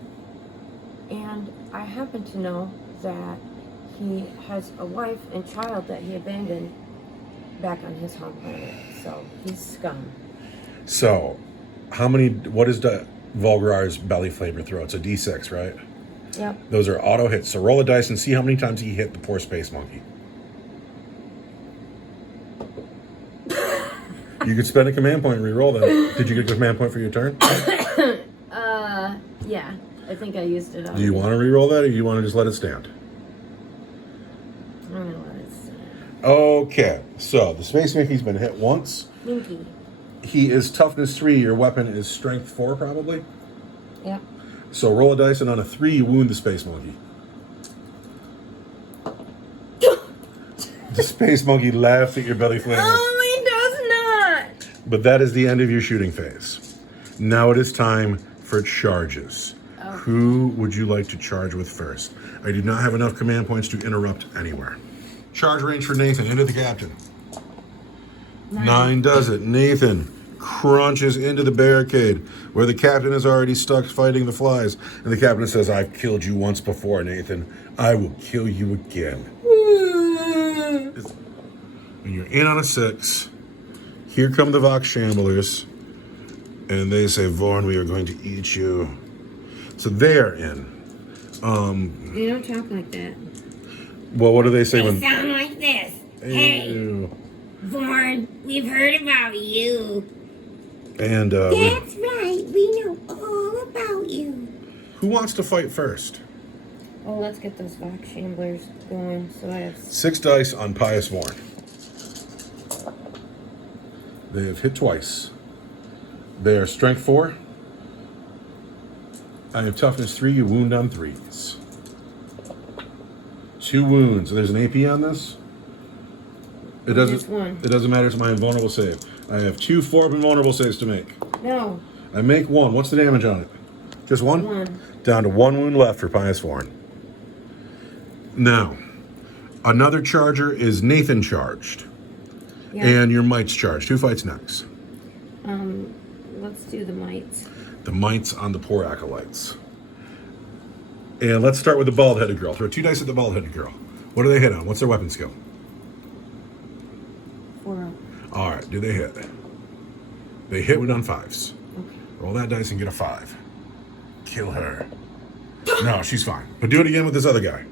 and I happen to know that he has a wife and child that he abandoned back on his home planet. So he's scum. So, what is the Volgrar's belly flavor throw? It's a D6, right? Yep. Those are auto hits. So roll a dice and see how many times he hit the poor Space Monkey. You could spend a command point and re-roll that. Did you get a command point for your turn? Yeah. I think I used it all. Do you want to re-roll that, or do you want to just let it stand? I'm gonna let it stand. Okay, so the Space Monkey's been hit once. Minky. He is toughness 3. Your weapon is strength 4, probably. Yep. So roll a dice, and on a 3, you wound the Space Monkey. The Space Monkey laughs at your belly flavor. Oh, he does not. But that is the end of your shooting phase. Now it is time for charges. Oh. Who would you like to charge with first? I do not have enough command points to interrupt anywhere. Charge range for Nathan. Into the Captain. 9 does it. Nathan crunches into the barricade where the Captain is already stuck fighting the Flies. And the Captain says, I've killed you once before, Nathan. I will kill you again. And you're in on a 6. Here come the Vox Shamblers. And they say, Vorn, we are going to eat you. So they are in. They don't talk like that. Well, what do they say when... sound like this. Hey, Ew. Vorn, we've heard about you. And That's right. We know all about you. who wants to fight first? Oh, let's get those Vox Shamblers going. So I have 6 dice on Pious Warren. They have hit twice. They are strength 4. I have toughness 3. You wound on 3s. 2 wounds. There's an AP on this. It doesn't. Just one. It doesn't matter. It's my invulnerable save. I have 2 4 invulnerable saves to make. no I make 1. What's the damage on it? Just 1? 1. Down to 1 wound left for Pious Warren. Now, another charger is Nathan charged. Yeah. And your Might's charged. Who fights next? Let's do the mites. The Mites on the poor acolytes. And let's start with the bald-headed girl. Throw 2 dice at the bald-headed girl. What do they hit on? What's their weapon skill? 4 up. All right, do they hit? They hit with on 5s. Okay. Roll that dice and get a 5. Kill her. No, she's fine. But do it again with this other guy.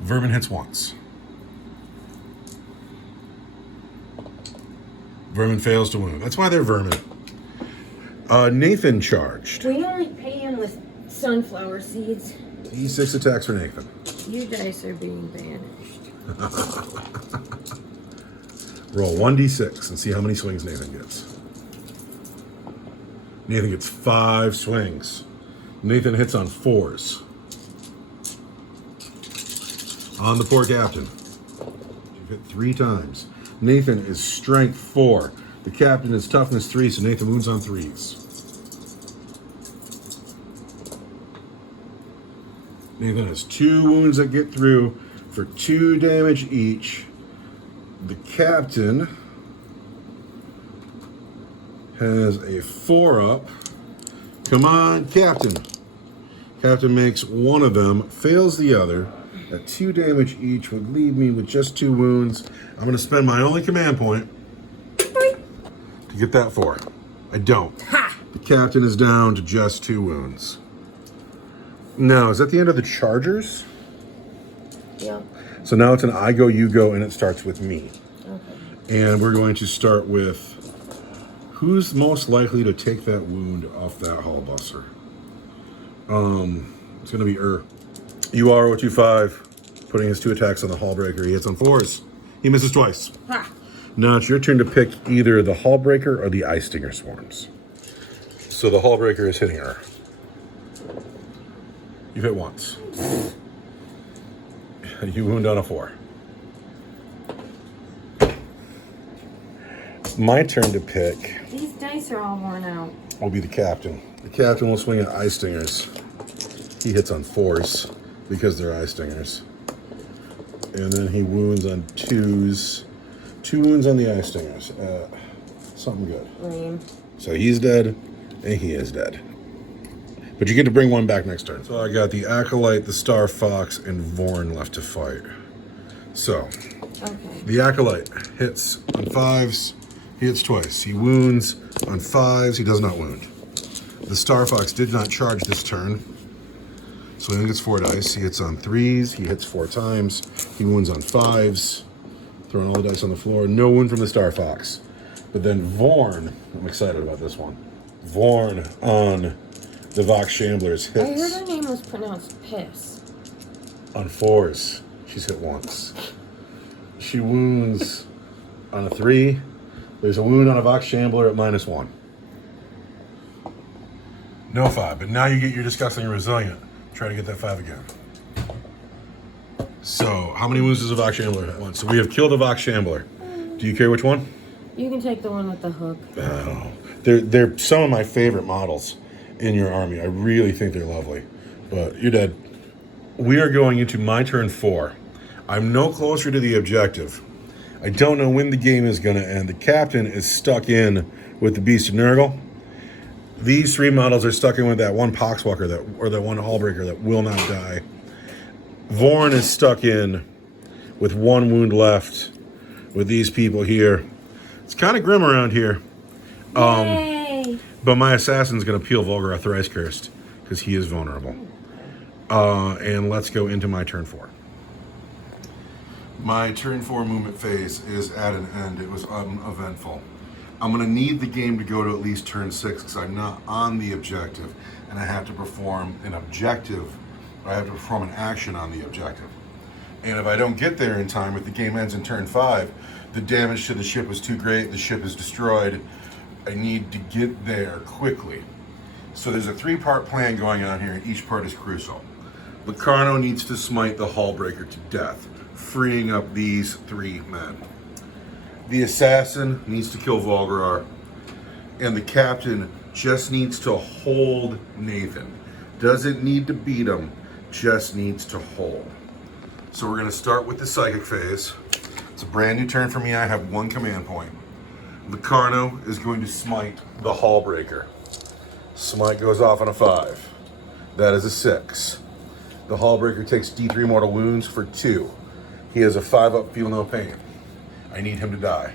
Vermin hits once. Vermin fails to wound. That's why they're vermin. Nathan charged. We only pay him with sunflower seeds. E6 attacks for Nathan. You dice are being banished. Roll 1d6 and see how many swings Nathan gets. Nathan gets 5 swings. Nathan hits on 4s. On the poor captain. You've hit 3 times. Nathan is strength 4. The captain is toughness 3, so Nathan wounds on 3s. Nathan has 2 wounds that get through for 2 damage each. The captain has a 4 up. Come on, captain. Captain makes one of them, fails the other. At 2 damage each would leave me with just 2 wounds. I'm going to spend my only command point to get that 4. I don't. Ha! The captain is down to just 2 wounds. Now, is that the end of the chargers? Yeah. So now it's an I go, you go, and it starts with me. Okay. And we're going to start with who's most likely to take that wound off that hallbuster. It's going to be Ur. UR025, putting his 2 attacks on the hallbreaker. He hits on 4s. He misses twice. Ha! Now it's your turn to pick either the hallbreaker or the eye stinger swarms. So the hallbreaker is hitting her. You've hit once. You wound on a 4. My turn to pick These dice are all worn out. will be the captain. The captain will swing at eye stingers. He hits on 4s because they're eye stingers. And then he wounds on 2s. 2 wounds on the eye stingers. Something good. Lame. So he's dead, and he is dead. But you get to bring one back next turn. So I got the Acolyte, the Starfox, and Vorn left to fight. So, Okay. the Acolyte hits on 5s. He hits twice. He wounds on 5s. He does not wound. The Starfox did not charge this turn. So he only gets 4 dice. He hits on 3s. He hits 4 times. He wounds on 5s. Throwing all the dice on the floor. No wound from the Starfox. But then Vorn, I'm excited about this one. Vorn on the Vox Shamblers I heard hits her name was pronounced piss. on 4s. She's hit once. She wounds on a 3. There's a wound on a Vox Shambler at -1. No 5, but now you get your disgusting resilient. Try to get that 5 again. So, how many wounds does a Vox Shambler hit once? So we have killed a Vox Shambler. Do you care which one? You can take the one with the hook. Oh, they're some of my favorite models in your army. I really think they're lovely. But you're dead. We are going into my turn 4. I'm no closer to the objective. I don't know when the game is going to end. The captain is stuck in with the Beast of Nurgle. These 3 models are stuck in with that one Poxwalker or that one Hallbreaker that will not die. Vorn is stuck in with 1 wound left with these people here. It's kind of grim around here. Yay! But my assassin's going to peel Volgaroth Thrice Cursed because he is vulnerable. And let's go into my turn 4. My turn 4 movement phase is at an end. It was uneventful. I'm going to need the game to go to at least turn 6 because I'm not on the objective and I have to perform an objective. I have to perform an action on the objective. And if I don't get there in time, if the game ends in turn 5, the damage to the ship is too great, the ship is destroyed. I need to get there quickly. So there's a 3-part plan going on here, and each part is crucial. Locarno needs to smite the Hullbreaker to death, freeing up these 3 men. The assassin needs to kill Volgrar, and the captain just needs to hold Nathan. Doesn't need to beat him, just needs to hold. So we're going to start with the psychic phase. It's a brand new turn for me. I have 1 command point. Locarno is going to smite the Hullbreaker. Smite goes off on a 5. That is a 6. The Hullbreaker takes D3 mortal wounds for 2. He has a 5-up, feel no pain. I need him to die.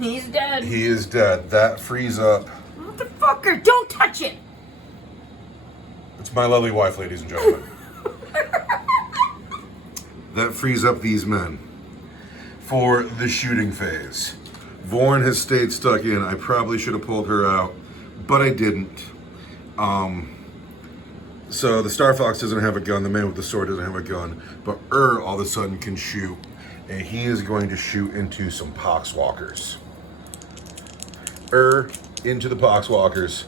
He's dead. He is dead. That frees up. Motherfucker, don't touch it! It's my lovely wife, ladies and gentlemen. That frees up these men for the shooting phase. Vorn has stayed stuck in. I probably should have pulled her out, but I didn't. So the starfox doesn't have a gun. The man with the sword doesn't have a gun, but all of a sudden can shoot, and he is going to shoot into some poxwalkers. Into the poxwalkers,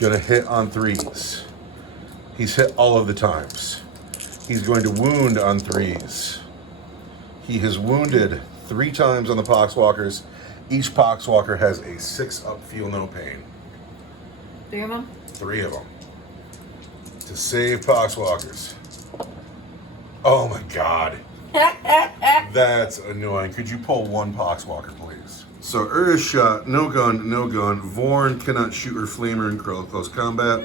gonna hit on 3s. He's hit all of the times. He's going to wound on 3s. He has wounded 3 times on the poxwalkers. Each poxwalker has a 6-up, feel no pain. 3 of them? 3 of them. To save poxwalkers. Oh my god. That's annoying. Could you pull 1 poxwalker, please? So is shot, no gun, no gun. Vorn cannot shoot her flamer in close combat.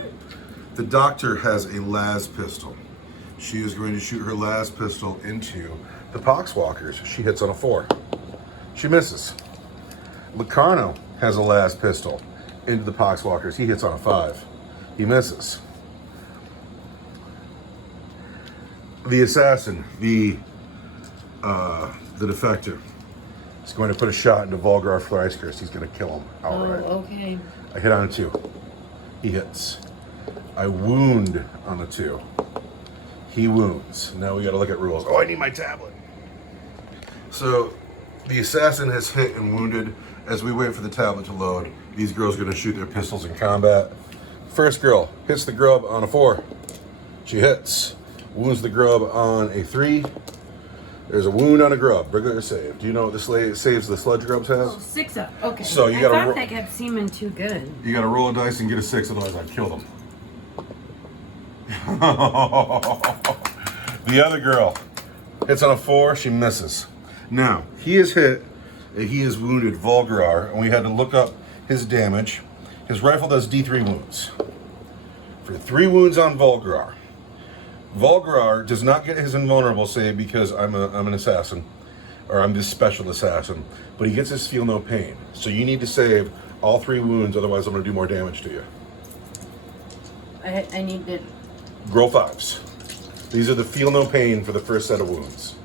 The doctor has a las pistol. She is going to shoot her las pistol into the poxwalkers. She hits on a 4. She misses. Locarno has a las pistol into the poxwalkers. He hits on a 5. He misses. The assassin, the defector, is going to put a shot into Volgrar Fleiskers. He's going to kill him outright. Oh, okay. I hit on a 2. He hits. I wound on a 2. He wounds. Now we got to look at rules. Oh, I need my tablet. So the assassin has hit and wounded. As we wait for the tablet to load, these girls are going to shoot their pistols in combat. First girl hits the grub on a 4. She hits. Wounds the grub on a 3. There's a wound on a grub. Regular save. Do you know what the saves the sludge grubs has? Oh, 6 up. Okay. So you I gotta thought that kept seeming too good. You got to roll a dice and get a 6, otherwise I'd kill them. The other girl hits on a 4. She misses. Now he is hit. He is wounded Volgrar, and we had to look up his damage. His rifle does D3 wounds. For 3 wounds on Volgrar. Volgrar does not get his invulnerable save because I'm an assassin, or I'm this special assassin, but he gets his feel no pain. So you need to save all 3 wounds, otherwise I'm going to do more damage to you. I need to... Roll 5s. These are the feel no pain for the first set of wounds.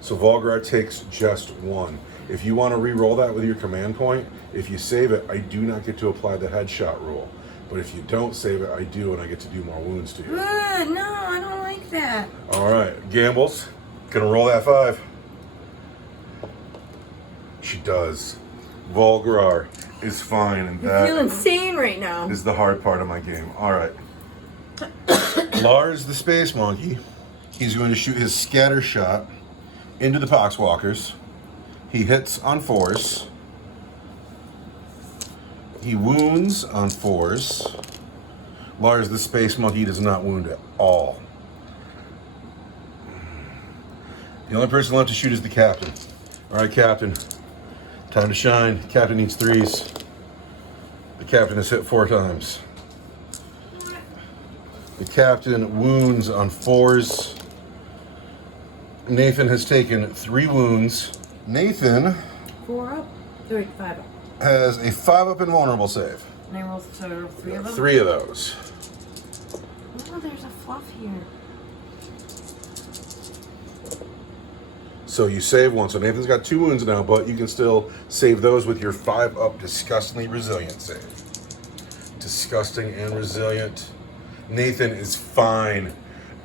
So Volgrar takes just 1. If you want to re-roll that with your command point, if you save it, I do not get to apply the headshot rule. But if you don't save it, I do, and I get to do more wounds to you. No, I don't like that. All right, Gambles, gonna roll that 5. She does. Volgrar is fine, and I feel insane right now. is the hard part of my game. All right. Lars, the space monkey, he's going to shoot his scatter shot into the poxwalkers. He hits on 4s. He wounds on 4s. Lars, the space monkey, does not wound at all. The only person left to shoot is the captain. All right, captain. Time to shine. Captain needs 3s. The captain has hit 4 times. The captain wounds on 4s. Nathan has taken 3 wounds. Nathan 4 up? 5 up. has a 5-up invulnerable save. And I rolled 3 of them? 3 of those. Oh, there's a fluff here. So you save one. So Nathan's got 2 wounds now, but you can still save those with your 5-up disgustingly resilient save. Disgusting and resilient. Nathan is fine.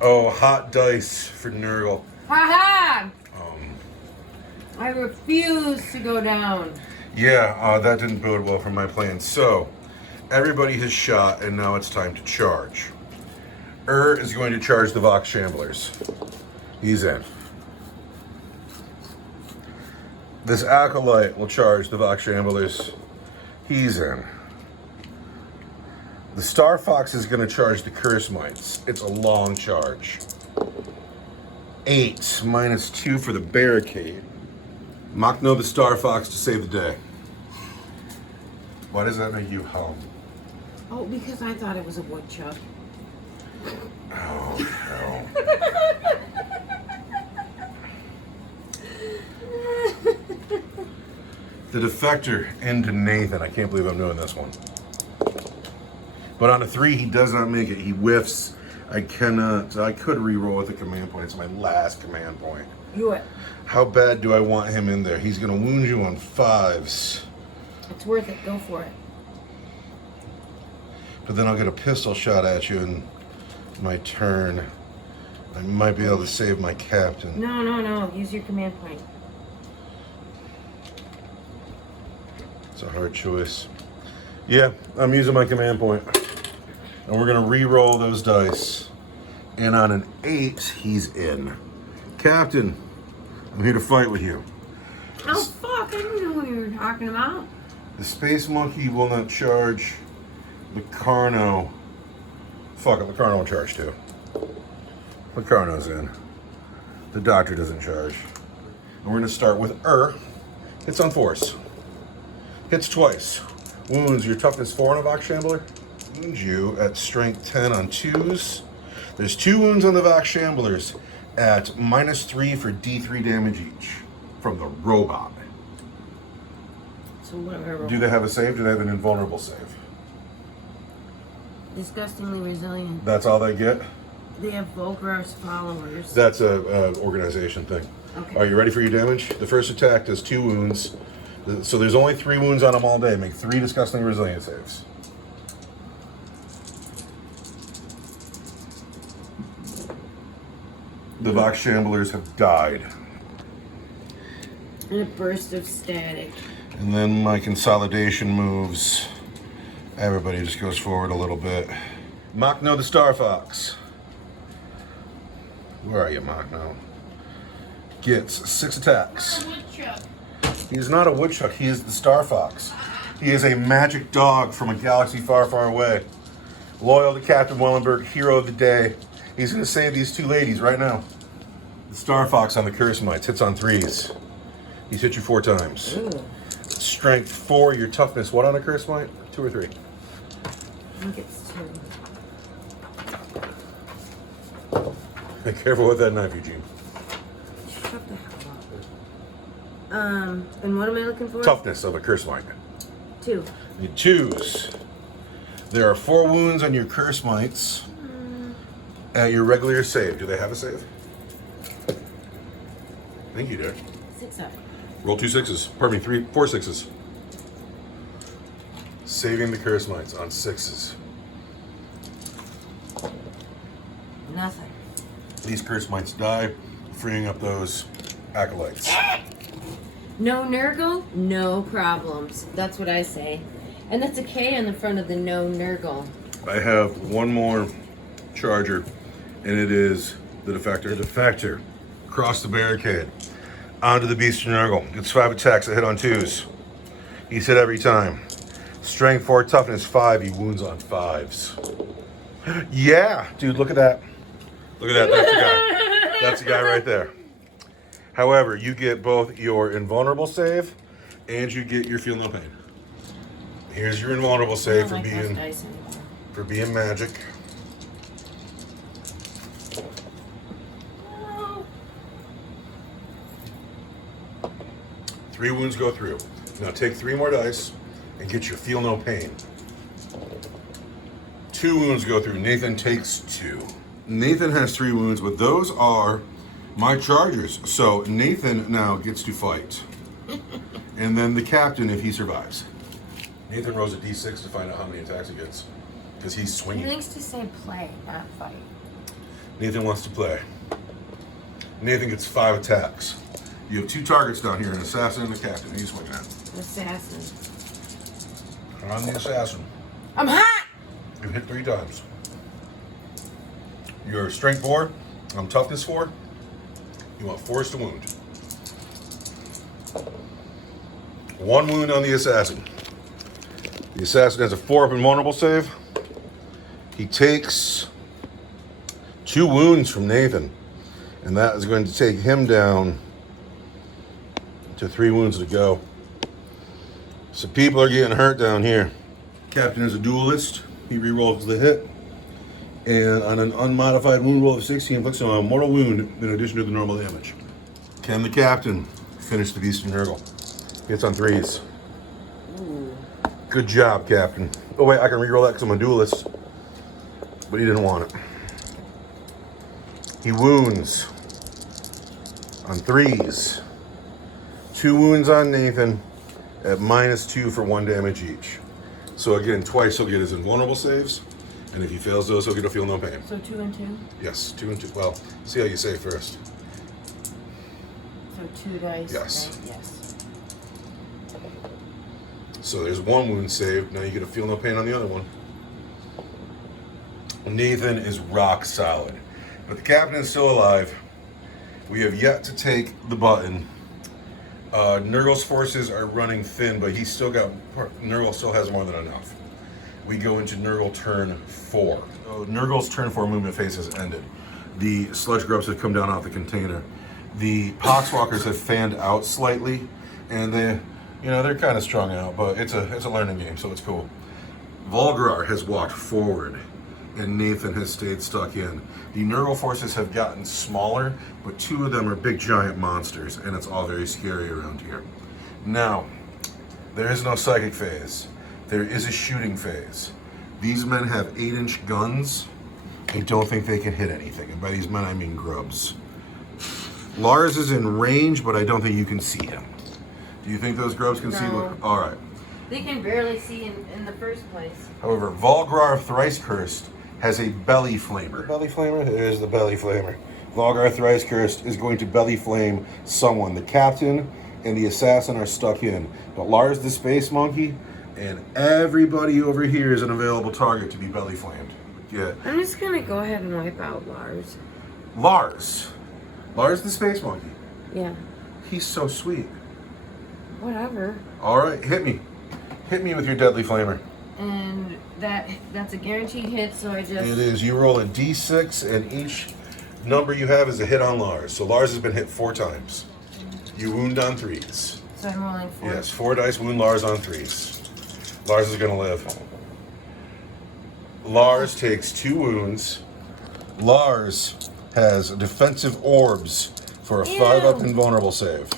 Oh, hot dice for Nurgle. Ha I refuse to go down. Yeah, that didn't bode well for my plan. So, everybody has shot, and now it's time to charge. Is going to charge the Vox Shamblers. He's in. This Acolyte will charge the Vox Shamblers. He's in. The Starfox is going to charge the Curse Mites. It's a long charge. 8 -2 for the barricade. Makhno the Starfox to save the day. Why does that make you hum? Oh, because I thought it was a woodchuck. Oh, no. The Defector into Nathan. I can't believe I'm doing this one. But on a 3, he does not make it. He whiffs. I cannot. I could re-roll with a command point. It's my last command point. Do it. How bad do I want him in there? He's going to wound you on 5s. It's worth it. Go for it. But then I'll get a pistol shot at you in my turn. I might be able to save my captain. No. Use your command point. It's a hard choice. Yeah, I'm using my command point. And we're going to re-roll those dice. And on an 8, he's in. Captain, I'm here to fight with you. Oh, fuck. I didn't know what you were talking about. The Space Monkey will not charge. Locarno. Fuck it, Locarno will charge too. Locarno's in. The Doctor doesn't charge. And we're going to start with Hits on 4s. Hits twice. Wounds your toughness 4 on a Vox Shambler. Wounds you at strength 10 on 2s. There's 2 wounds on the Vox Shamblers at -3 for D3 damage each from the robot. So whatever. Do they have a save? Do they have an invulnerable save? Disgustingly resilient. That's all they get? They have Volgar's followers. That's a organization thing. Okay. Are you ready for your damage? The first attack does 2 wounds. So there's only 3 wounds on them all day. Make 3 disgustingly resilient saves. The Vox Shamblers have died. And a burst of static. And then my consolidation moves. Everybody just goes forward a little bit. Makhno the Starfox. Where are you, Makhno? Gets 6 attacks. Woodchuck. He's not a woodchuck, he is the Starfox. He is a magic dog from a galaxy far, far away. Loyal to Captain Wellenberg, hero of the day. He's going to save these 2 ladies right now. The Starfox on the Curse Mites hits on 3s. He's hit you 4 times. Ooh. Strength 4, your toughness. What on a Curse Mite? 2 or 3? I think it's 2. Be careful with that knife, Eugene. Shut the hell up. And what am I looking for? Toughness of a Curse Mite. 2. Your 2s. There are 4 wounds on your Curse Mites. At your regular save. Do they have a save? I think you do. 6 up. Roll 2 6s. Pardon me, 4 6s. Saving the Curse Mites on 6s. Nothing. These Curse Mites die, freeing up those Acolytes. No Nurgle, no problems. That's what I say. And that's a K on the front of the no Nurgle. I have one more charger, and it is the Defector. The Defector. Across the barricade. Onto the Beast of Nurgle. Gets 5 attacks that hit on 2s. He's hit every time. Strength 4, toughness 5. He wounds on 5s. Yeah, dude, look at that. Look at that. That's the guy. That's the guy right there. However, you get both your invulnerable save and you get your feel no pain. Here's your invulnerable save I don't like those dice anymore. for being magic. Oh. 3 wounds go through. Now take 3 more dice and get your feel no pain. 2 wounds go through. Nathan takes 2. Nathan has 3 wounds, but those are My chargers. So Nathan now gets to fight. And then the captain if he survives. Nathan rolls a d6 to find out how many attacks he gets. Because he's He swinging. likes to say play, not fight. Nathan wants to play. Nathan gets 5 attacks. You have 2 targets down here, an assassin and a captain. Who are you swinging at? Assassin. I'm the assassin. I'm hot! You hit 3 times. You're strength 4. I'm toughness 4. You want force to wound. 1 wound on the assassin. The assassin has a 4 up invulnerable save. He takes 2 wounds from Nathan. And that is going to take him down to 3 wounds to go. So people are getting hurt down here. Captain is a duelist. He rerolls the hit. And on an unmodified wound roll of 6, he inflicts a mortal wound in addition to the normal damage. Can the captain finish the beast of Nurgle? Hits on 3s. Ooh. Good job, Captain. Oh wait, I can reroll that because I'm a duelist. But he didn't want it. He wounds on 3s. 2 wounds on Nathan at -2 for 1 damage each. So again, twice he'll get his invulnerable saves. And if he fails those, he'll get a feel no pain. So 2 and 2? Yes, 2 and 2. Well, see how you save first. So 2 dice. Yes. Right? Yes. So there's 1 wound saved. Now you get a feel no pain on the other one. Nathan is rock solid. But the captain is still alive. We have yet to take the button. Nurgle's forces are running thin, but he's still got... Nurgle still has more than enough. We go into Nurgle turn 4. Nurgle's turn 4 movement phase has ended. The sludge grubs have come down off the container. The poxwalkers have fanned out slightly, and they're kind of strung out, but it's a learning game, so it's cool. Volgrar has walked forward, and Nathan has stayed stuck in. The Nurgle forces have gotten smaller, but 2 of them are big giant monsters, and it's all very scary around here. Now, there is no psychic phase. There is a shooting phase. These men have 8-inch guns. I don't think they can hit anything. And by these men, I mean grubs. Lars is in range, but I don't think you can see him. Do you think those grubs can see? No. All right. They can barely see in the first place. However, Volgrar Thrice Cursed has a belly flamer. Belly flamer? There's the belly flamer. Volgrar Thrice Cursed is going to belly flame someone. The captain and the assassin are stuck in. But Lars the Space Monkey and everybody over here is an available target to be belly flamed. Yeah. I'm just gonna go ahead and wipe out Lars. Lars the Space Monkey. Yeah. He's so sweet. Whatever. All right, hit me. Hit me with your deadly flamer. And that's a guaranteed hit, so I just... It is. You roll a d6, and each number you have is a hit on Lars. So Lars has been hit 4 times. You wound on 3s. So I'm rolling 4. Yes, 4 dice wound Lars on 3s. Lars is going to live. Lars takes 2 wounds. Lars has defensive orbs for a 5 up invulnerable save.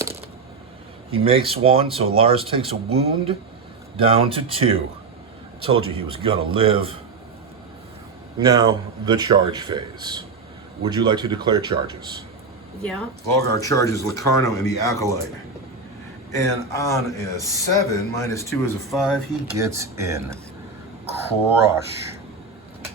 He makes 1, so Lars takes a wound down to 2. Told you he was going to live. Now, the charge phase. Would you like to declare charges? Yeah. Volgar charges Locarno and the Acolyte. And on a 7, -2 is a 5, he gets in. Crush.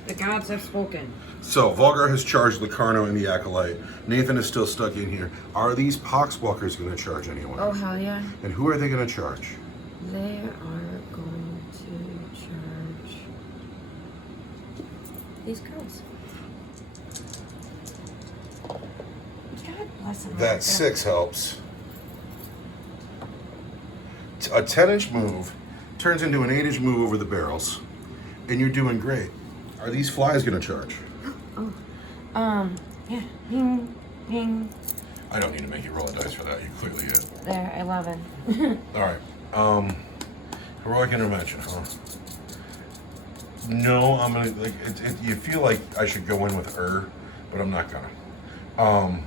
The gods have spoken. So, Volgar has charged Locarno and the Acolyte. Nathan is still stuck in here. Are these Poxwalkers going to charge anyone? Oh, hell yeah. And who are they going to charge? They are going to charge these girls. God bless them. That 6 helps. A 10-inch move turns into an 8-inch move over the barrels. And you're doing great. Are these flies going to charge? Yeah. Ping, ping. I don't need to make you roll a dice for that. You clearly did. There, 11. All right. Heroic intervention, huh? No, I'm gonna you feel like I should go in with but I'm not gonna.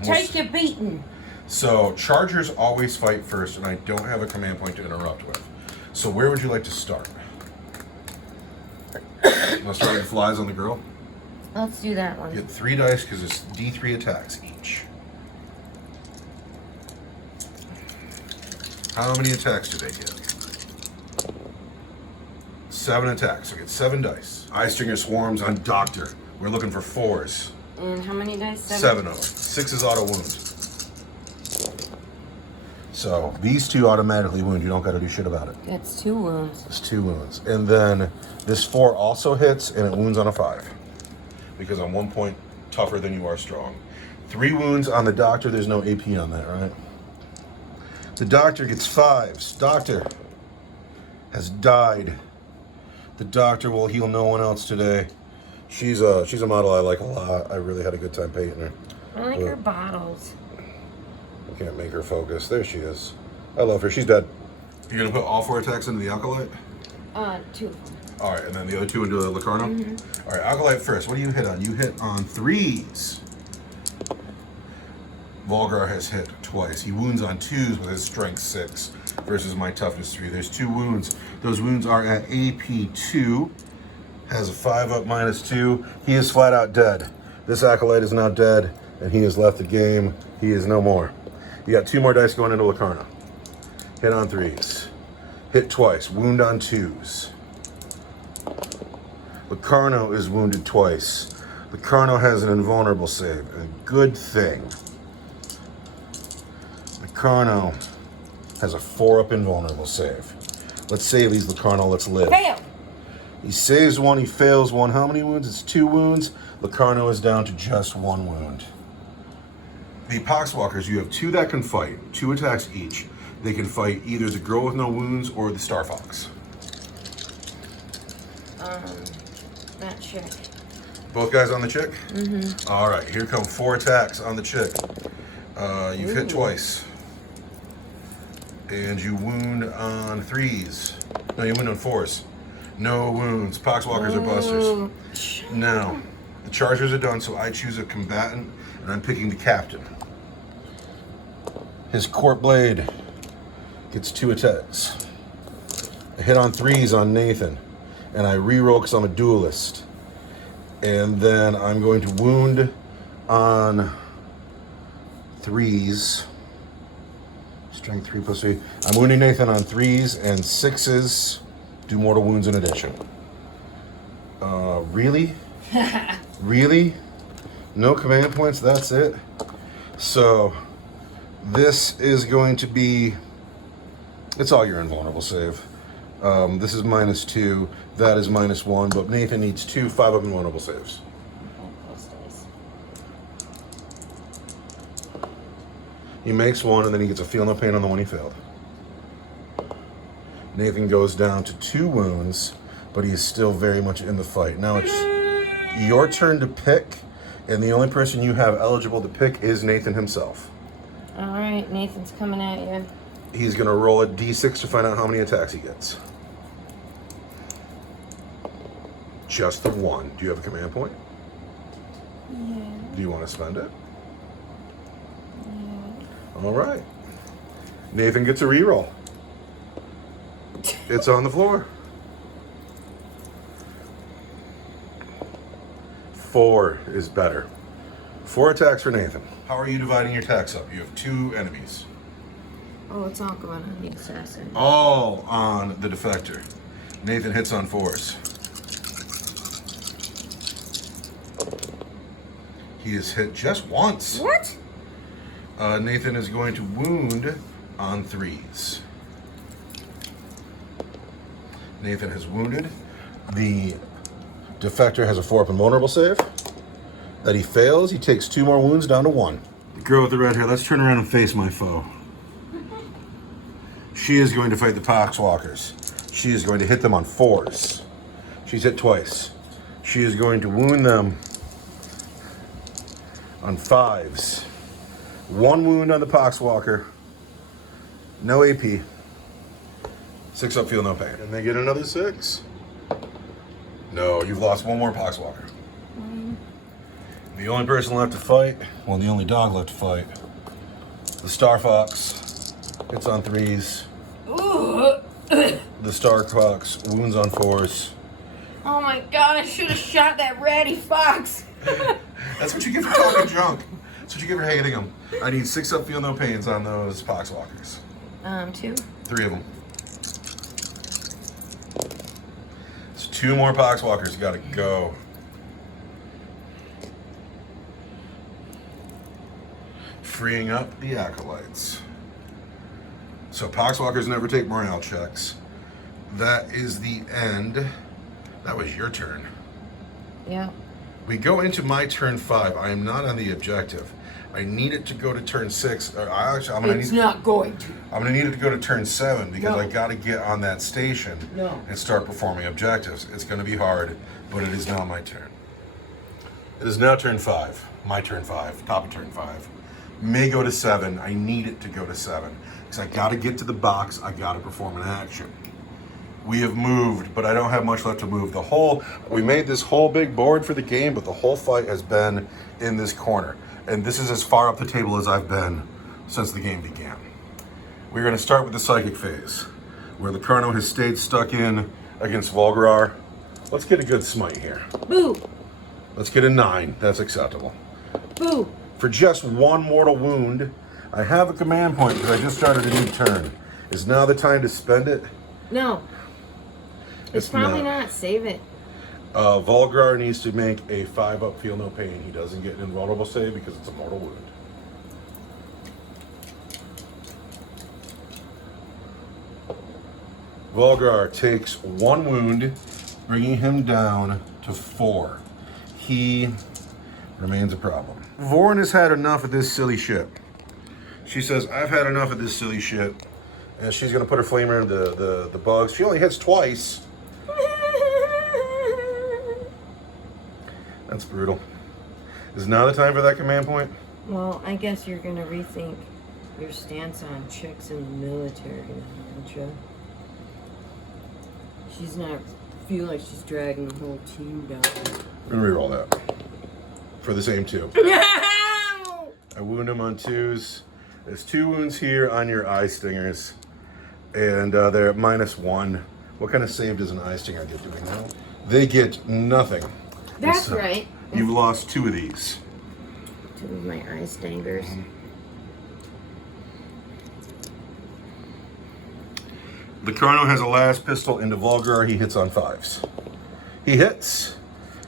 Take your beating. So chargers always fight first, and I don't have a command point to interrupt with. So where would you like to start? Let's start with the flies on the girl. Let's do that one. Get 3 dice because it's D3 attacks each. How many attacks do they get? 7 attacks. So get 7 dice. Eye Stringer swarms on Doctor. We're looking for 4s. And how many dice? 7 of them. 6 is auto wound. So these 2 automatically wound. You don't got to do shit about it. That's 2 wounds. It's 2 wounds. And then this 4 also hits, and it wounds on a 5. Because I'm 1 point tougher than you are strong. 3 wounds on the Doctor. There's no AP on that, right? The Doctor gets 5s. Doctor has died. The Doctor will heal no one else today. She's a model I like a lot. I really had a good time painting her. I like her bottles. I can't make her focus. There she is. I love her. She's dead. You're gonna put all 4 attacks into the Acolyte? 2. All right, and then the other 2 into the Locarno? All right, Acolyte first. What do you hit on? You hit on 3s. Volgar has hit twice. He wounds on 2s with his strength 6 versus my toughness 3. There's 2 wounds. Those wounds are at AP 2. Has a 5 up -2. He is flat out dead. This Acolyte is now dead, and he has left the game. He is no more. You got 2 more dice going into Locarno. Hit on 3s. Hit twice. Wound on 2s. Locarno is wounded twice. Locarno has an invulnerable save. A good thing. Locarno has a 4-up invulnerable save. Let's save these, Locarno. Let's live. Fail! He saves 1, he fails 1. How many wounds? It's 2 wounds. Locarno is down to just 1 wound. The Poxwalkers, you have 2 that can fight. 2 attacks each. They can fight either the girl with no wounds or the starfox. That chick. Both guys on the chick? Mm-hmm. All right, here come 4 attacks on the chick. You've hit twice. And you wound on 3s. No, you wound on 4s. No wounds. Poxwalkers are busters. Now, the chargers are done, so I choose a combatant, and I'm picking the captain. His court blade gets 2 attacks. I hit on 3s on Nathan, and I reroll because I'm a duelist. And then I'm going to wound on 3s. Strength 3 plus 3. I'm wounding Nathan on 3s and 6s. Do mortal wounds in addition. Really? Really? No command points? That's it? So, this is going to be... It's all your invulnerable save. This is -2. That is -1. But Nathan needs 2 5-up invulnerable saves. He makes 1, and then he gets a feel no pain on the one he failed. Nathan goes down to 2 wounds, but he is still very much in the fight. Now it's your turn to pick, and the only person you have eligible to pick is Nathan himself. All right, Nathan's coming at you. He's going to roll a d6 to find out how many attacks he gets. Just the 1. Do you have a command point? Yeah. Do you want to spend it? Yeah. All right. Nathan gets a reroll. It's on the floor. 4 is better. 4 attacks for Nathan. How are you dividing your attacks up? You have 2 enemies. Oh, it's all going on the assassin. All on the Defector. Nathan hits on 4s. He is hit just once. What? Nathan is going to wound on 3s. Nathan has wounded. The Defector has a 4-up invulnerable save that he fails. He takes 2 more wounds down to 1. The girl with the red hair, let's turn around and face my foe. She is going to fight the Poxwalkers. She is going to hit them on 4s. She's hit twice. She is going to wound them on 5s. 1 wound on the Poxwalker. No AP. 6 up, feel no pain. And they get another 6. No, you've lost 1 more Poxwalker. The only person left to fight, well, the only dog left to fight, the starfox. It's on 3s. The starfox wounds on 4s. Oh my god, I should have shot that ratty fox. That's what you get for talking junk. That's what you get for hating them. I need 6 up, feel no pains on those Poxwalkers. 2. 3 of them. It's 2 more Poxwalkers. Got to go. Freeing up the Acolytes. So Poxwalkers never take morale checks. That is the end. That was your turn. Yeah. We go into my turn 5. I am not on the objective. I need it to go to turn 6. It's not going to. I'm gonna need it to go to turn 7 because No. I gotta get on that station and start performing objectives. It's gonna be hard, but it is now my turn. It is now turn 5. My turn 5. Top of turn 5. May go to 7. I need it to go to 7 because I gotta get to the box. I gotta perform an action. We have moved, but I don't have much left to move. We made this whole big board for the game, but the whole fight has been in this corner. And this is as far up the table as I've been since the game began. We're gonna start with the psychic phase, where Locarno has stayed stuck in against Volgrar. Let's get a good smite here. Boo! Let's get a 9, that's acceptable. Boo! For just 1 mortal wound, I have a command point because I just started a new turn. Is now the time to spend it? No. It's probably not. Save it. Volgrar needs to make a 5-up feel no pain. He doesn't get an invulnerable save because it's a mortal wound. Volgrar takes 1 wound, bringing him down to 4. He remains a problem. Vorn has had enough of this silly shit. She says, I've had enough of this silly shit. And she's going to put her flamer in the bugs. She only hits twice. That's brutal. Is now the time for that command point? Well, I guess you're going to rethink your stance on chicks in the military, aren't you? She's not feel like she's dragging the whole team down. I'm going to reroll that. For the same 2. I wound him on 2s. There's 2 wounds here on your eye stingers. And they're at -1. What kind of save does an eye stinger get doing now? They get nothing. That's right. You've lost 2 of these. 2 of my eye stingers. Locarno has a last pistol into Volgrar. He hits on 5s. He hits.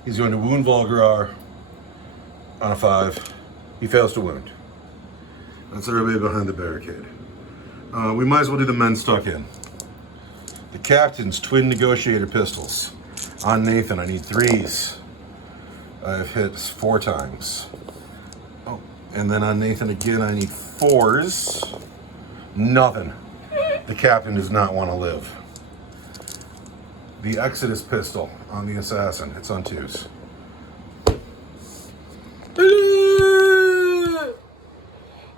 He's going to wound Volgrar on a 5. He fails to wound. That's everybody behind the barricade. We might as well do the men stuck in. The captain's twin negotiator pistols. On Nathan, I need 3s. I've hit 4 times. Oh, and then on Nathan again, I need 4s. Nothing. The captain does not want to live. The Exodus pistol on the assassin. It's on 2s.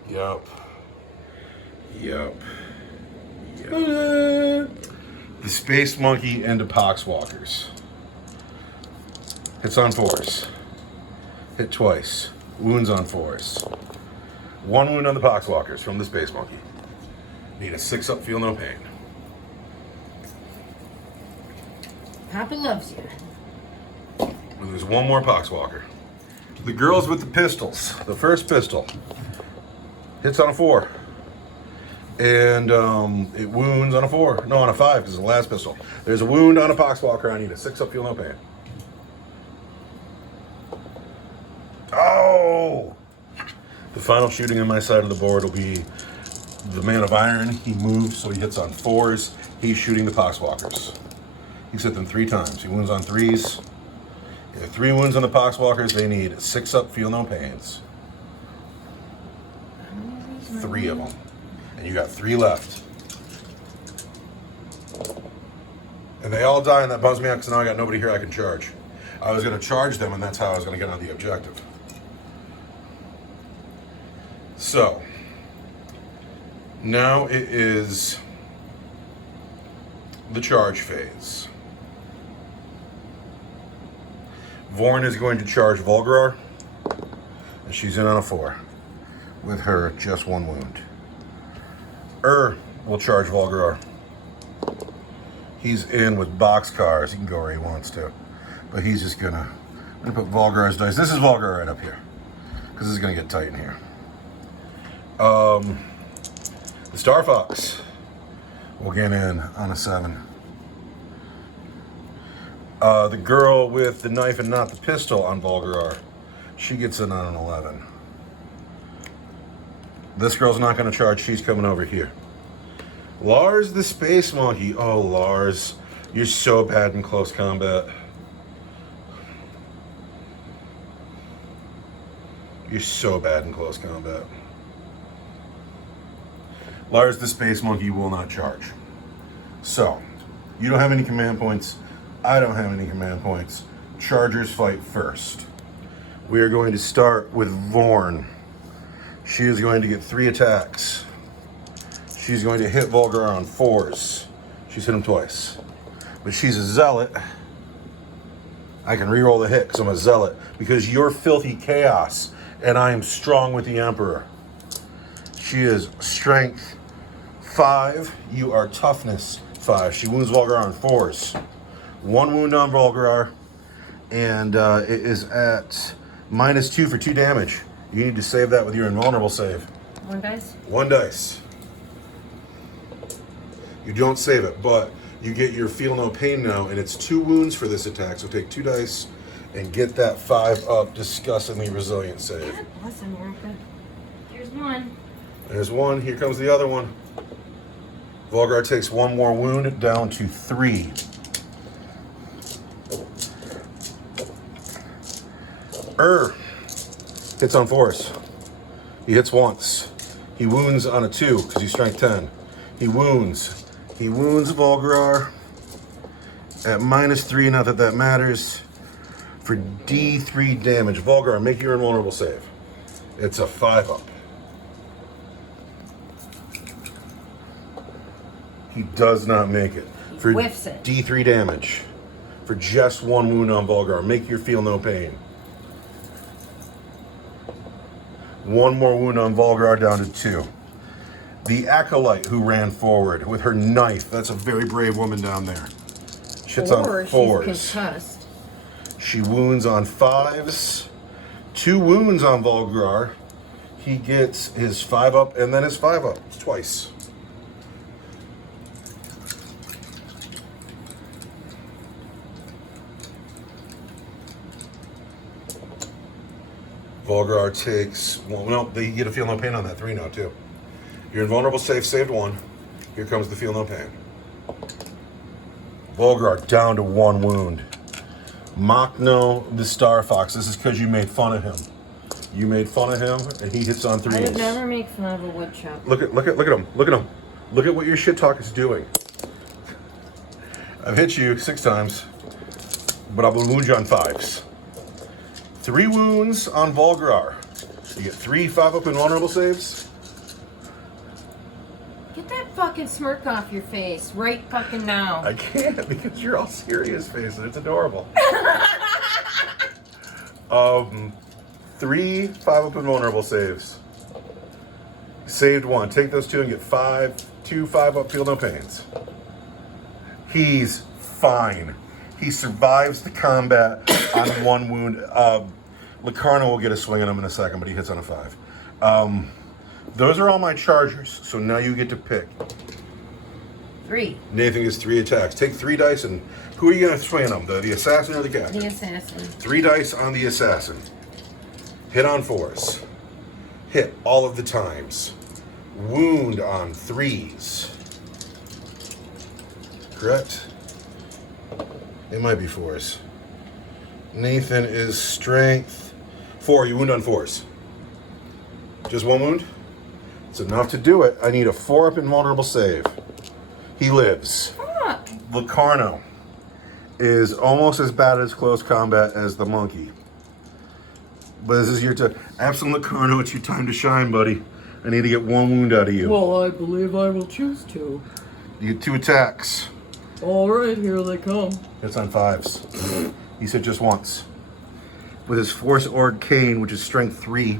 Yup. The Space Monkey into Poxwalkers. Hits on 4s. Hit twice. Wounds on 4s. 1 wound on the Poxwalkers from the Space Monkey. Need a 6-up, feel no pain. Papa loves you. And there's 1 more Poxwalker. The girls with the pistols. The first pistol hits on a 4. And it wounds on a 4. No, on a 5 because it's the last pistol. There's a wound on a Poxwalker. I need a 6-up, feel no pain. Oh! The final shooting on my side of the board will be the Man of Iron. He moves, so he hits on 4s. He's shooting the Poxwalkers. He's hit them 3 times. He wounds on 3s. If 3 wounds on the Poxwalkers, they need 6-up, feel no pains. 3 of them. And you got 3 left. And they all die, and that bums me out because now I got nobody here I can charge. I was going to charge them, and that's how I was going to get on the objective. So, now it is the charge phase. Vorn is going to charge Volgrar, and she's in on a 4 with her just 1 wound. Will charge Volgrar. He's in with boxcars. He can go where he wants to, but he's just I'm gonna put Volgar's dice. This is Volgar right up here because this is gonna get tight in here. The starfox will get in on a 7. The girl with the knife and not the pistol on Volgarar, she gets in on an 11. This girl's not going to charge. She's coming over here. Lars the Space Monkey. Oh, Lars, you're so bad in close combat. You're so bad in close combat. Lars the Space Monkey will not charge. So, you don't have any command points. I don't have any command points. Chargers fight first. We are going to start with Vorn. She is going to get 3 attacks. She's going to hit Volgar on 4s. She's hit him twice. But she's a Zealot. I can reroll the hit because I'm a Zealot. Because you're filthy chaos. And I am strong with the Emperor. She is strength 5. You are toughness 5. She wounds Volgar on 4s. 1 wound on Volgar. And it is at -2 for 2 damage. You need to save that with your invulnerable save. 1 dice? 1 dice. You don't save it, but you get your feel no pain now, and it's 2 wounds for this attack. So take 2 dice and get that 5 up disgustingly resilient save. God bless America. Here's 1. There's 1. Here comes the other one. Volgar takes 1 more wound down to 3. Hits on 4s. He hits once. He wounds on a 2 because he's strength 10. He wounds. He wounds Volgar at -3, not that that matters, for D3 damage. Volgar, make your invulnerable save. It's a 5 up. He does not make it. For Whiffs it. D3 damage. For just 1 wound on Volgar. Make your feel no pain. 1 more wound on Volgar down to 2. The Acolyte who ran forward with her knife. That's a very brave woman down there. Shits on 4s. She's concussed. She wounds on 5s. 2 wounds on Volgar. He gets his 5 up and then his 5 up twice. Volgar takes, well, no, they get a feel no pain on that 3 now too. Your invulnerable save saved 1. Here comes the feel no pain. Volgar down to 1 wound. Makhno the Starfox. This is because you made fun of him. You made fun of him, and he hits on 3s. I would never make fun of a woodchuck. Look at him. Look at him. Look at what your shit talk is doing. I've hit you 6 times, but I will wound you on 5s. 3 wounds on Volgar. You get 3 5-up invulnerable saves. Get that fucking smirk off your face right fucking now. I can't because you're all serious face and it's adorable. 3 5-up invulnerable saves. Saved 1. Take those 2 and get 2 5-up feel no pains. He's fine. He survives the combat on 1 wound. Locarno will get a swing on him in a second, but he hits on a 5. Those are all my chargers, so now you get to pick. 3. Nathan gets 3 attacks. Take 3 dice, and who are you going to swing on? The assassin or the captain? The assassin. 3 dice on the assassin. Hit on 4s. Hit all of the times. Wound on 3s. Correct? It might be 4s. Nathan is strength 4. You wound on 4s. Just 1 wound? It's enough to do it. I need a 4-up invulnerable save. He lives. Fuck. Locarno is almost as bad as close combat as the monkey. But this is your time. Absent Locarno, it's your time to shine, buddy. I need to get 1 wound out of you. Well, I believe I will choose to. You get 2 attacks. All right, here they come. It's on 5s. He's hit just once. With his Force Org Cane, which is strength 3,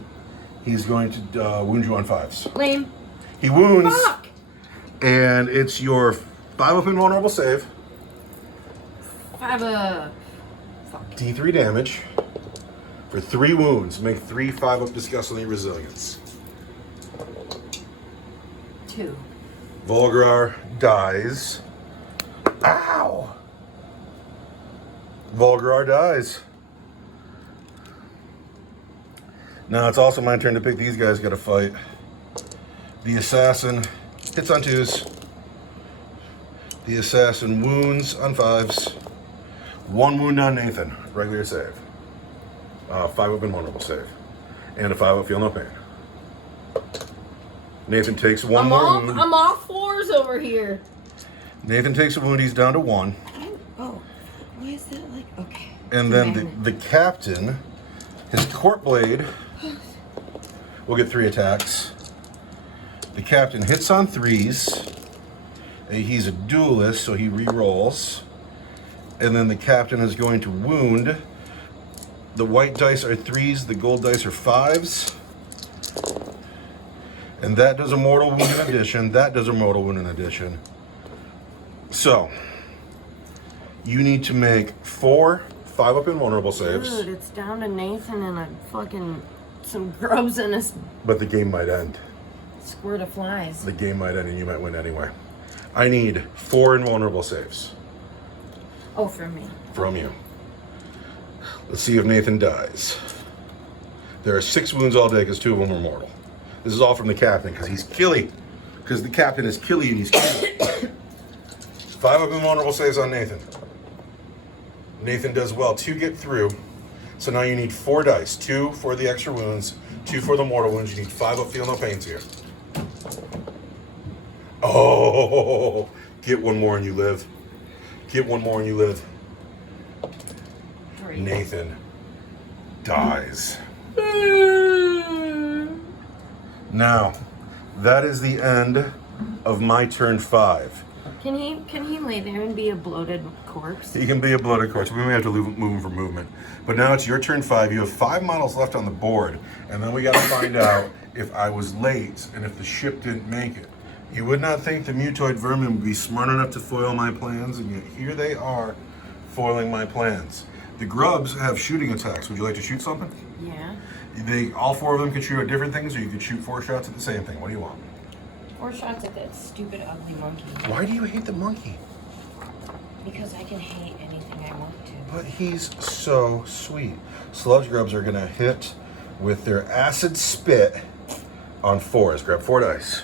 he's going to wound you on 5s. Lame. He wounds. Fuck. And it's your 5-up invulnerable save. 5 up. Fuck. D3 damage. For 3 wounds. Make 3 5-up disgustingly resilience. 2. Volgrar dies. Ow! Volgrar dies. Now it's also my turn to pick these guys got to fight. The assassin hits on 2s. The assassin wounds on 5s. 1 wound on Nathan. Regular save. 5 up invulnerable save. And a 5 up feel no pain. Nathan takes 1 more wound. I'm off 4s over here. Nathan takes a wound. He's down to 1. Oh, why is that like? Okay. And then the captain, his court blade, will get 3 attacks. The captain hits on 3s. He's a duelist, so he re-rolls. And then the captain is going to wound. The white dice are 3s, the gold dice are 5s. And that does a mortal wound in addition. That does a mortal wound in addition. So, you need to make 4 5-up invulnerable saves. Dude, it's down to Nathan and some grubs and a But the game might end. squirt of flies. The game might end and you might win anyway. I need 4 invulnerable saves Oh, from me. from you. Let's see if Nathan dies. There are 6 wounds all day because 2 of them are mortal. This is all from the captain because he's killy. Because the captain is killy and he's killy. 5 of invulnerable saves on Nathan. Nathan does well. 2 get through. So now you need 4 dice. 2 for the extra wounds, 2 for the mortal wounds. You need 5 up feel no pains here. Oh, get 1 more and you live. Get 1 more and you live. 3. Nathan dies. Now, that is the end of my turn 5. Can he lay there and be a bloated corpse? He can be a bloated corpse. We may have to move him for movement. But now it's your turn 5. You have 5 models left on the board. And then we got to find out if I was late and if the ship didn't make it. You would not think the mutoid vermin would be smart enough to foil my plans, and yet here they are foiling my plans. The grubs have shooting attacks. Would you like to shoot something? Yeah. All 4 of them can shoot at different things, or you could shoot 4 shots at the same thing. What do you want? 4 shots at that stupid, ugly monkey. Why do you hate the monkey? Because I can hate anything I want to. But he's so sweet. Sludge grubs are gonna hit with their acid spit on 4s. Grab 4 dice.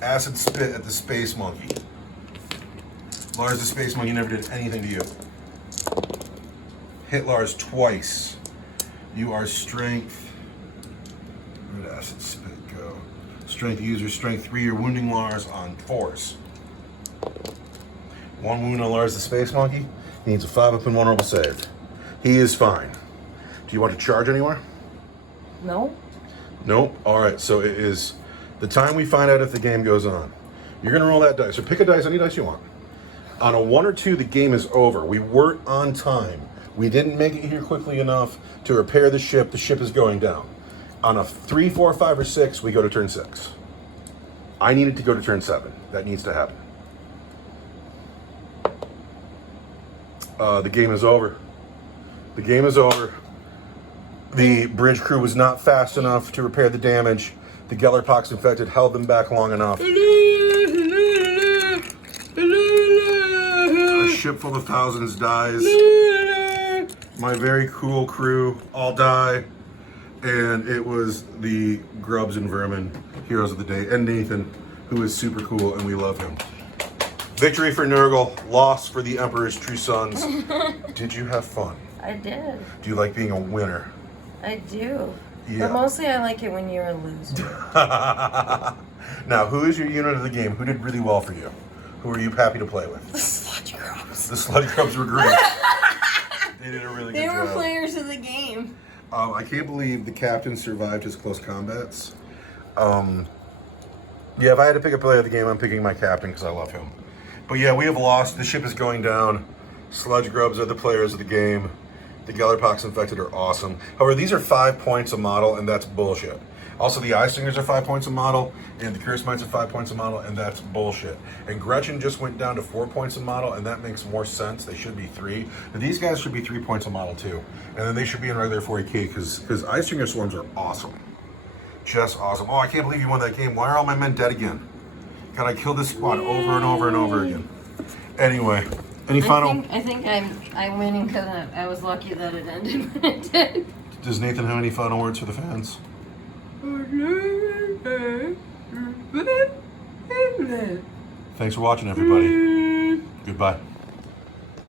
Acid spit at the space monkey. Lars the space monkey never did anything to you. Hit Lars twice. You are strength. Where did acid spit go? Strength user, strength 3. You're wounding Lars on 4s. 1 wound on Lars the space monkey. He needs a 5-up invulnerable save. He is fine. Do you want to charge anywhere? No? Nope. All right. So it is the time we find out if the game goes on. You're gonna roll that dice. So pick a dice, any dice you want. On a 1 or 2, the game is over. We weren't on time. We didn't make it here quickly enough to repair the ship. The ship is going down. On a 3, 4, 5, or 6, we go to turn 6. I needed to go to turn 7. That needs to happen. The game is over. The game is over. The bridge crew was not fast enough to repair the damage. The Gellerpox infected held them back long enough. A ship full of thousands dies. My very cool crew all die. And it was the grubs and vermin, heroes of the day, and Nathan, who is super cool, and we love him. Victory for Nurgle, loss for the Emperor's true sons. Did you have fun? I did. Do you like being a winner? I do. Yeah. But mostly I like it when you're a loser. Now, who is your unit of the game? Who did really well for you? Who are you happy to play with? The sludge grubs. The Sludge Grubs were great. They did a really good They job. were players of the game. I can't believe the captain survived his close combats. Yeah, if I had to pick a player of the game, I'm picking my captain because I love him. But yeah, we have lost. The ship is going down. Sludge Grubs are the players of the game. The Gellerpox infected are awesome. However, these are 5 points a model, and that's bullshit. Also, the Eye Stingers are 5 points a model, and the Curse Mites are 5 points a model, and that's bullshit. And Gretchen just went down to 4 points a model, and that makes more sense. They should be 3. But these guys should be 3 points a model too. And then they should be in regular 40k because Eye Stinger Swarms are awesome. Just awesome. Oh, I can't believe you won that game. Why are all my men dead again? God, I killed this squad over and over and over again. Anyway, any final... I think I'm winning because I was lucky that it ended when it did. Does Nathan have any final words for the fans? Thanks for watching, everybody. Goodbye.